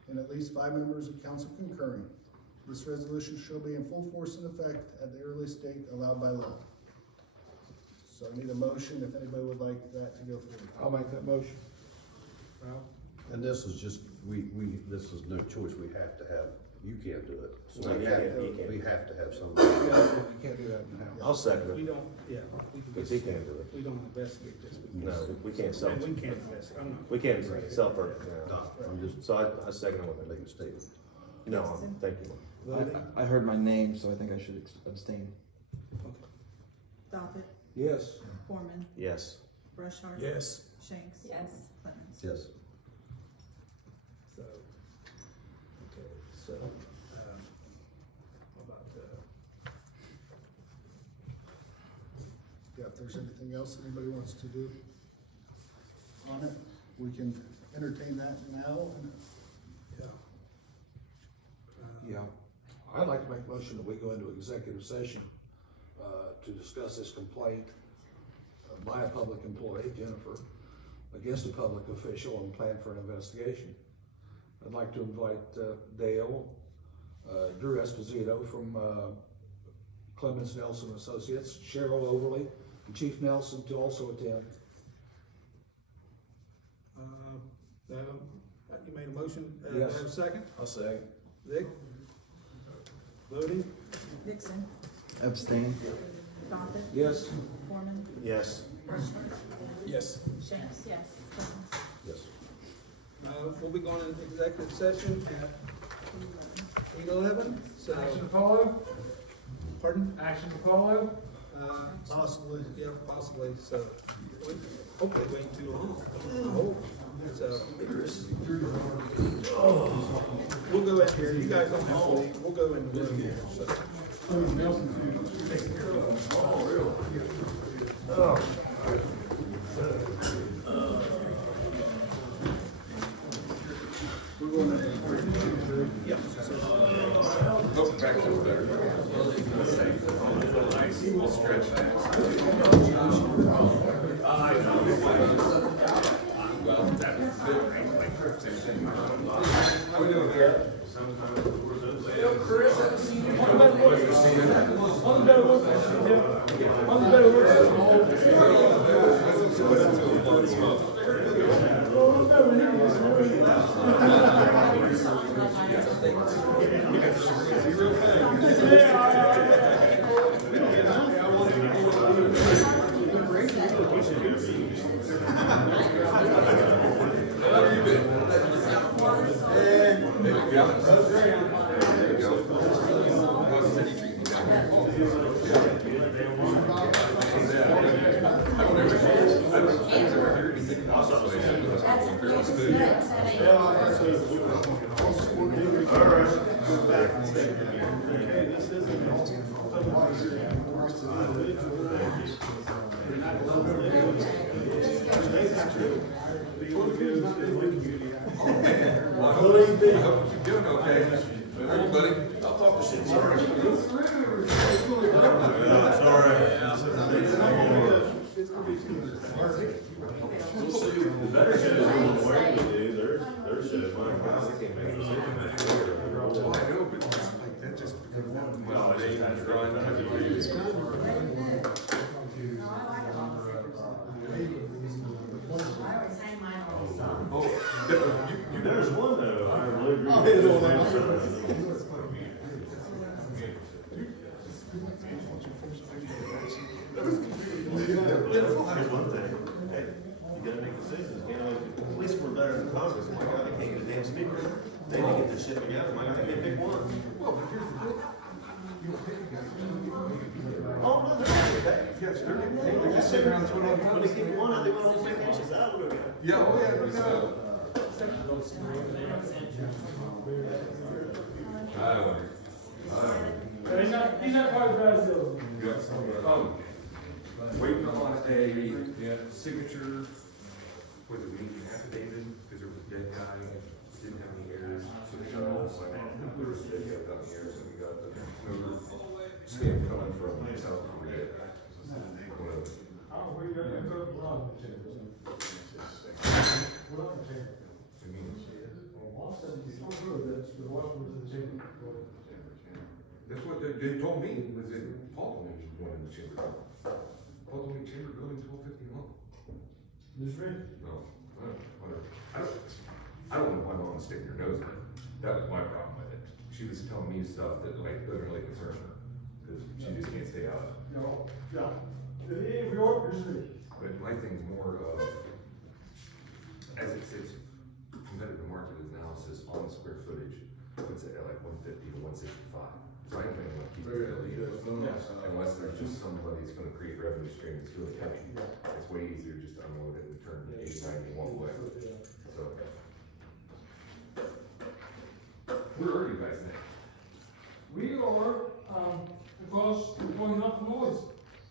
and at least 5 members of council concurring. This resolution shall be in full force and effect at the earliest date allowed by law. So I need a motion if anybody would like that to go through. I'll make that motion. Ralph? And this is just, this is no choice, we have to have, you can't do it. So No, we you have, can't. we have to have somebody. You can't do that in the house. I'll second We it, don't, yeah. because he can't do it. We don't investigate this. No, we can't self, And we can't investigate, I'm not. we can't self, I'm just so I second it with a making a statement. No, thank you. I heard my name, so I think I should abstain. Douthitt, Yes. Foreman, Yes. Brushart. Yes. Shanks. Yes. Clemens. Yes. So, okay, so, how about, Yeah, if there's anything else anybody wants to do on it, we can entertain that now. yeah. Yeah. I'd like to make a motion that we go into executive session, to discuss this complaint by a public employee, Jennifer, against a public official and plan for an investigation. I'd like to invite, Dale, Drew Esposito from, Clemens Nelson Associates, Cheryl Overly, and Chief Nelson to also attend. You made a motion, do I Yes. have a second? I'll say. Vic? Voting? Nixon, Abstain. Douthitt. Yes? Foreman, Yes. Brushart. Yes. Shanks. Yes. Clemens. Yes. We'll be going into executive session at 8:11, so. Action to follow? Pardon? Action to follow? Possibly, yeah, possibly, so, hopefully it ain't too long. I hope, so. We'll go in here, you guys don't have to leave, we'll go in the room here, so. We're going in. Yep. There's one though, I really agree. Here's one thing, hey, you gotta make decisions, you know, at least we're better than Congress, my God, they can't get a damn speaker. They need to get this shit together, my God, they can't pick one. Oh, no, they're day. Yes, they're They're just sitting around 20 people on it, they want to make inches out of it. Yeah, oh yeah, no doubt. He's not part of Brazil. Waiting on a signature, was it an affidavit, because there was a dead guy, didn't have any heirs, so they got all signed. There was a dead guy without any heirs, and we got the stamp coming from South Korea. Oh, we got to go to Ron. What on the chamber? That's the Washington chamber. That's what they told me, was that Paul told me he was going in the chamber. Paul told me chamber building 1251. This ring? No, whatever. I don't know why mom was sticking her nose in it. That was my problem with it. She was telling me stuff that like doesn't really concern her, because she just can't stay out of it. No, yeah. If you're, this ring. But my thing's more of, as it sits, competitive market analysis on square footage, puts it at like 150 to 165. So I think I'm gonna keep it at least, unless there's just somebody that's gonna create revenue stream that's really heavy. It's way easier just to unload it and turn 80, 90 one way. So. Where are you guys now? We are, across, going up from Noise.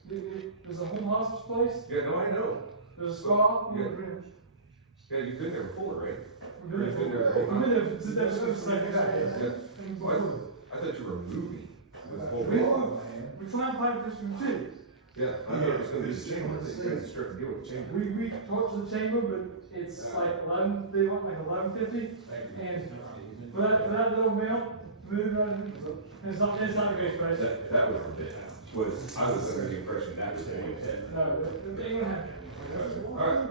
There's a home hospice place. Yeah, no, I know. There's a spa. Yeah. Yeah, you've been there before, right? We've been there since that was like that. Yeah. I thought you were moving. This whole We bit. We're trying to find this from too. Yeah, I thought it was gonna be the chamber. You guys start to deal with the chamber. We talked to the chamber, but it's like 11, they want like 1150. And for that little mail, move right in, it's not a great price. That was the bit. I was under the impression that was the bit. No, they don't have. Alright.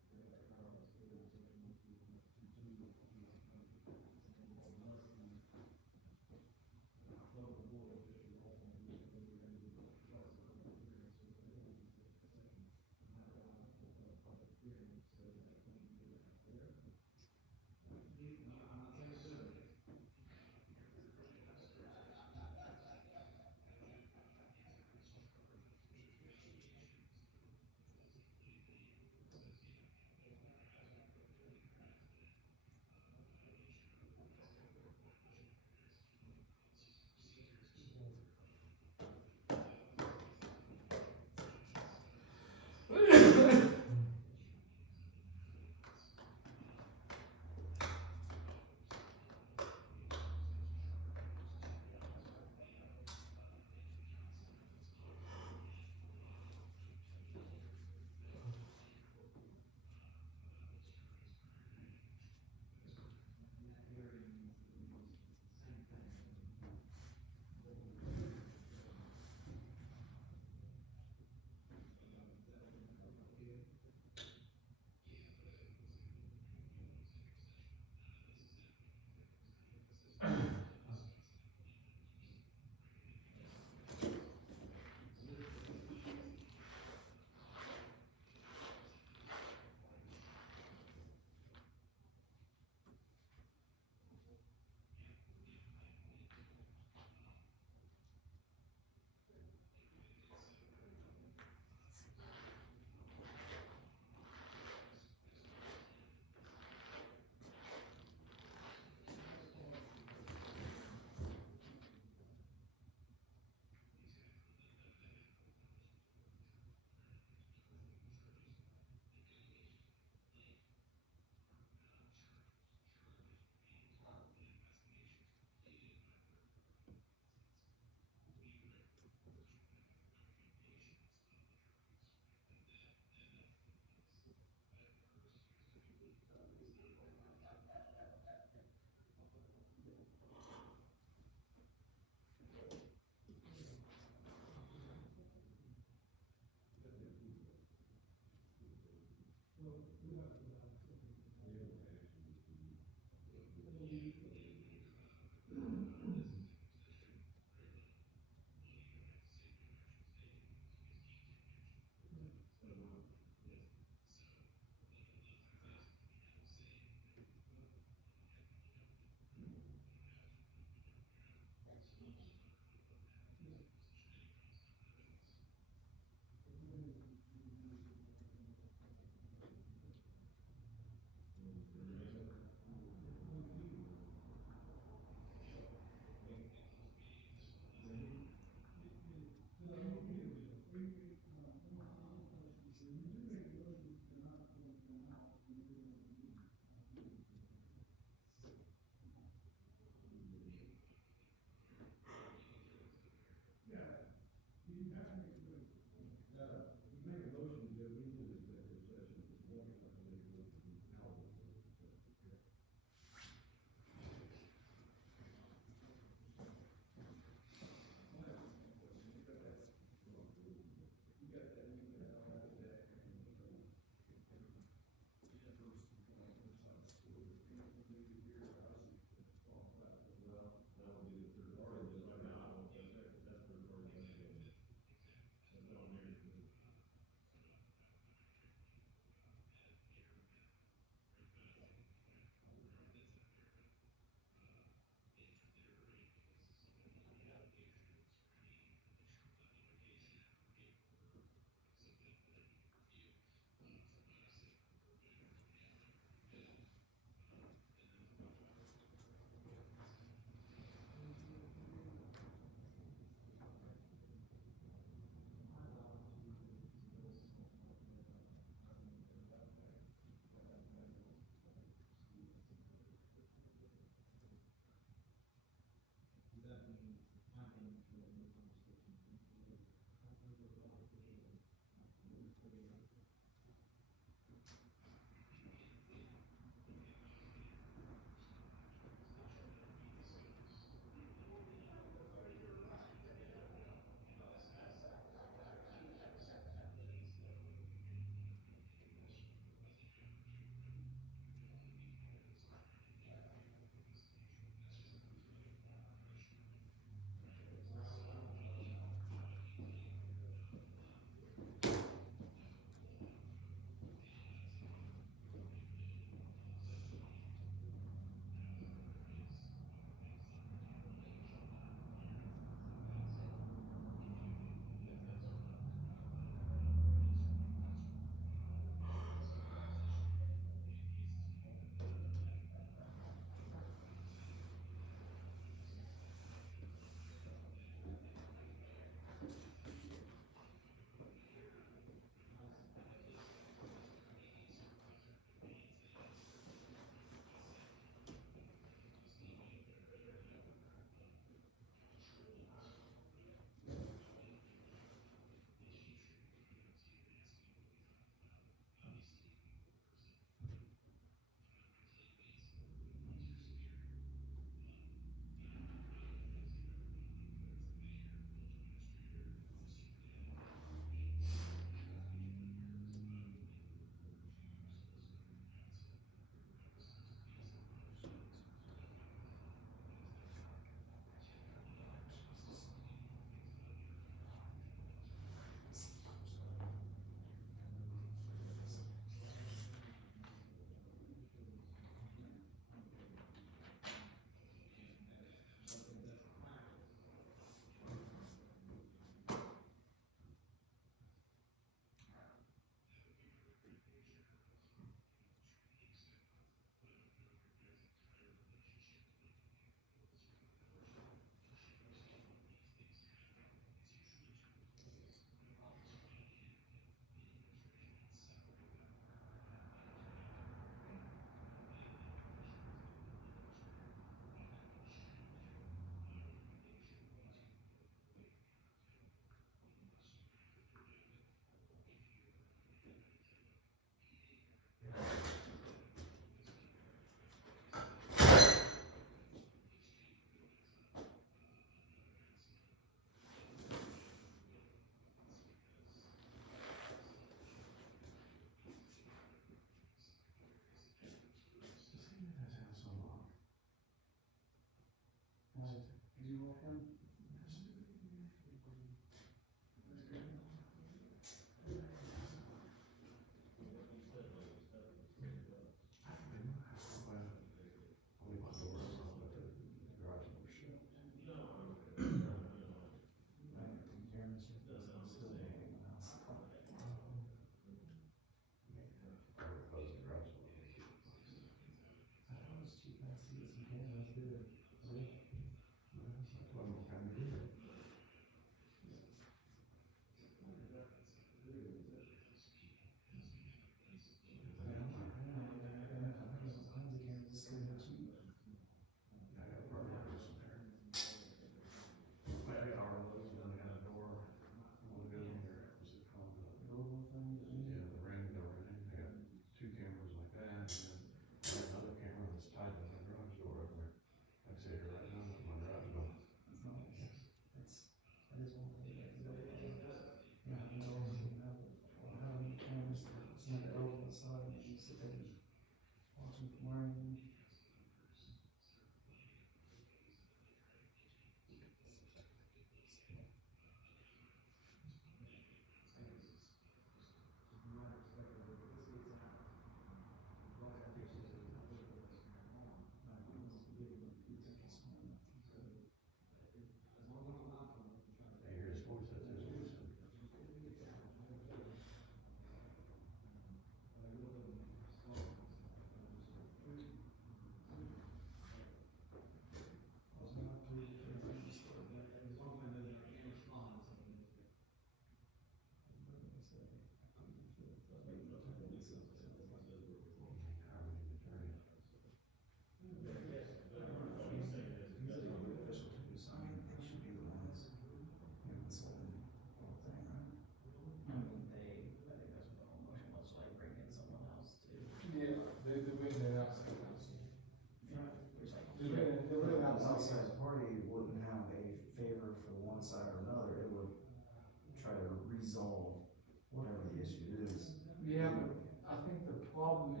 Dalton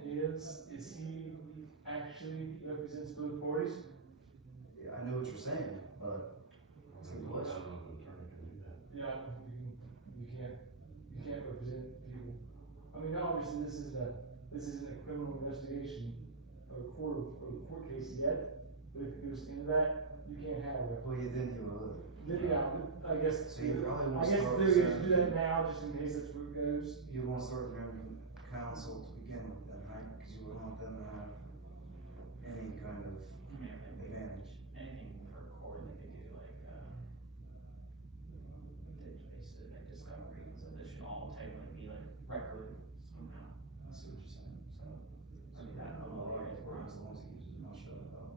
is he actually represents both parties? Yeah, I know what you're saying, but it's a good question. Yeah, you can't represent people. I mean, obviously, this isn't a criminal investigation or court case yet, but if it goes into that, you can't have it. Well, then you would. Yeah, I guess, So you probably want I to guess start they're with going to do that now, just in case that's where it goes. You want to start with their own counsel to begin with, then, right? Because you wouldn't want them to have any kind of advantage. Anything for court, they could do like, they discoveries, so this should all technically be like record somehow. I see what you're saying. So, I mean, that, As long as he keeps his mouth shut about.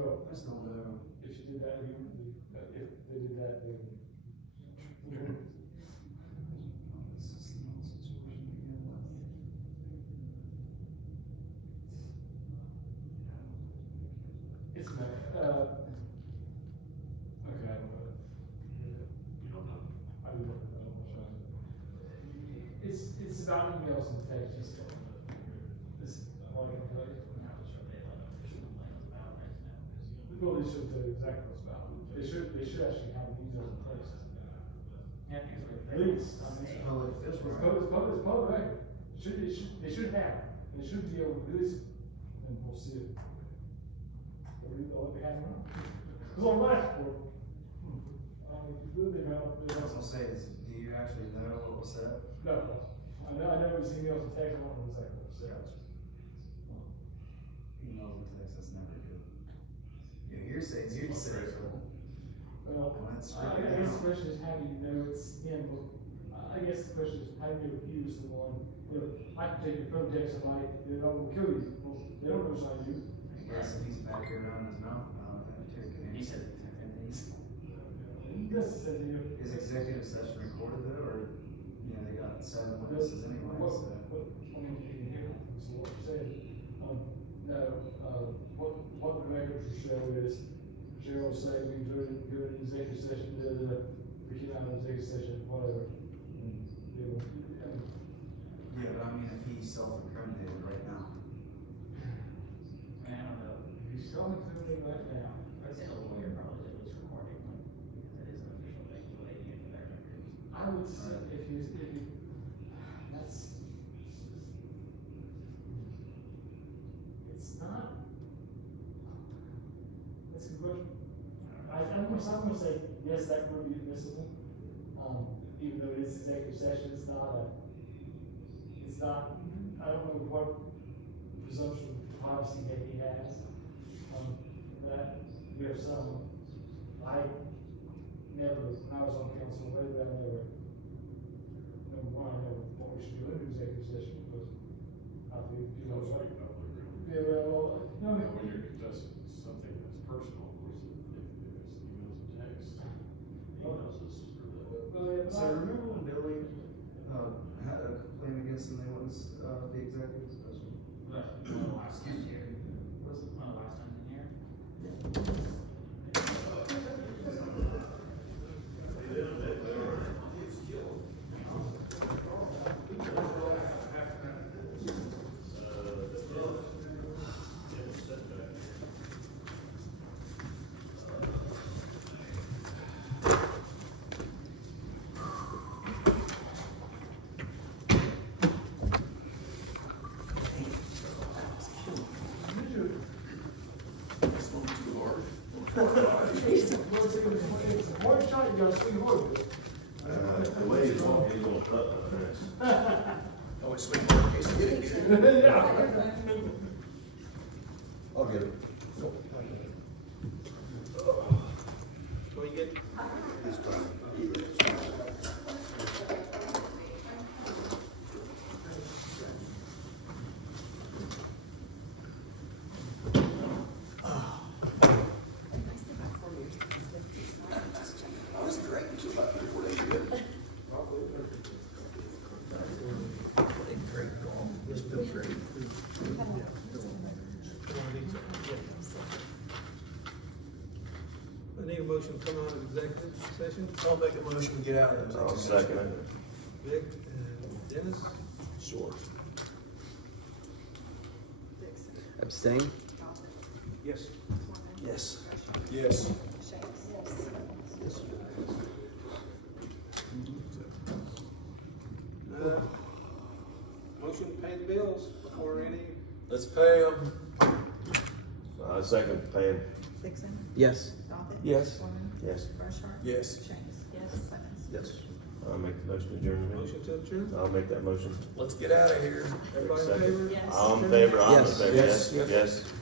Well, I still know. if you did that, if they did that, then. It's okay, I don't know. You don't know? I do know. It's about emails and text, just, this, all I can tell you. I'm not sure they have an official complaint about right now. Well, they should tell you exactly what it's about. They should actually have emails in place. Yeah, because we're. At least, I mean, It's public official, it's right? public record. They should have, they should be able to release it, and we'll see it. Or they have it on. Because on last report, I was gonna say, do you actually know what was said? no, I know it was emails and text, I don't know exactly what it said. Emails and texts, that's never good. Yeah, hearsay, Well, That's I guess the question is, how do you know it's him? I guess the question is, how do you know he was the one? You know, I can take your phone, text somebody, I'm gonna kill you. Well, they don't know it's not you. I guess if he's back here running his mouth about it, then He said it 10 days. He does say, you know. Is executive session recorded though, or, you know, they got 7 witnesses anyway, so. I mean, you can hear it, so what you're saying. No, what the records will show is, Cheryl say we go to executive session, we came out of executive session, whatever. Yeah, but I mean, if he's self-incriminated right now. I don't know. He's self-incriminated right now. I'd say a lawyer probably did this recording, like, because it is an official thing, the way you do their records. I would say if you, that's, it's not, that's a good question. I'm gonna say, yes, that would be admissible, even though it is executive session, it's not, I don't know what presumption of privacy that he has, that we have some, I never, when I was on council, maybe I never, number one, I never thought we should do an executive session, because I think, you know, like, yeah, well, no, I mean. When you're contesting something that's personal, of course, if it's emails and texts, emails is for the. So remember when Billy, had a complaint against him, they wouldn't, the executive session? One of the last times here. Was it one of the last times in here? It's a hard shot, you gotta swing hard. The way he's going, he's gonna cut the next. Oh, it's sweet, in case you get it. Yeah. I'll get it. What do you get? This time. I need a motion to come out of executive session. I'll make a motion to get out of I'll executive second session. it. Vic, Dennis? Short. Dixon. Abstain? Douthitt. Yes. Foreman. Yes. Rushart. Yes. Shanks. Motion to pay the bills before any, Let's pay them. Second, paying. Dixon. Yes. Douthitt. Yes. Foreman. Yes. Rushart. Yes. Shanks. Yes. Clemens. Yes. I'll make the motion to adjourn. the meeting. motion to adjourn? I'll make that motion. Let's get out of here. Everybody in Second. favor? Yes. All in favor? I'm in Yes. favor. Yes. Yes.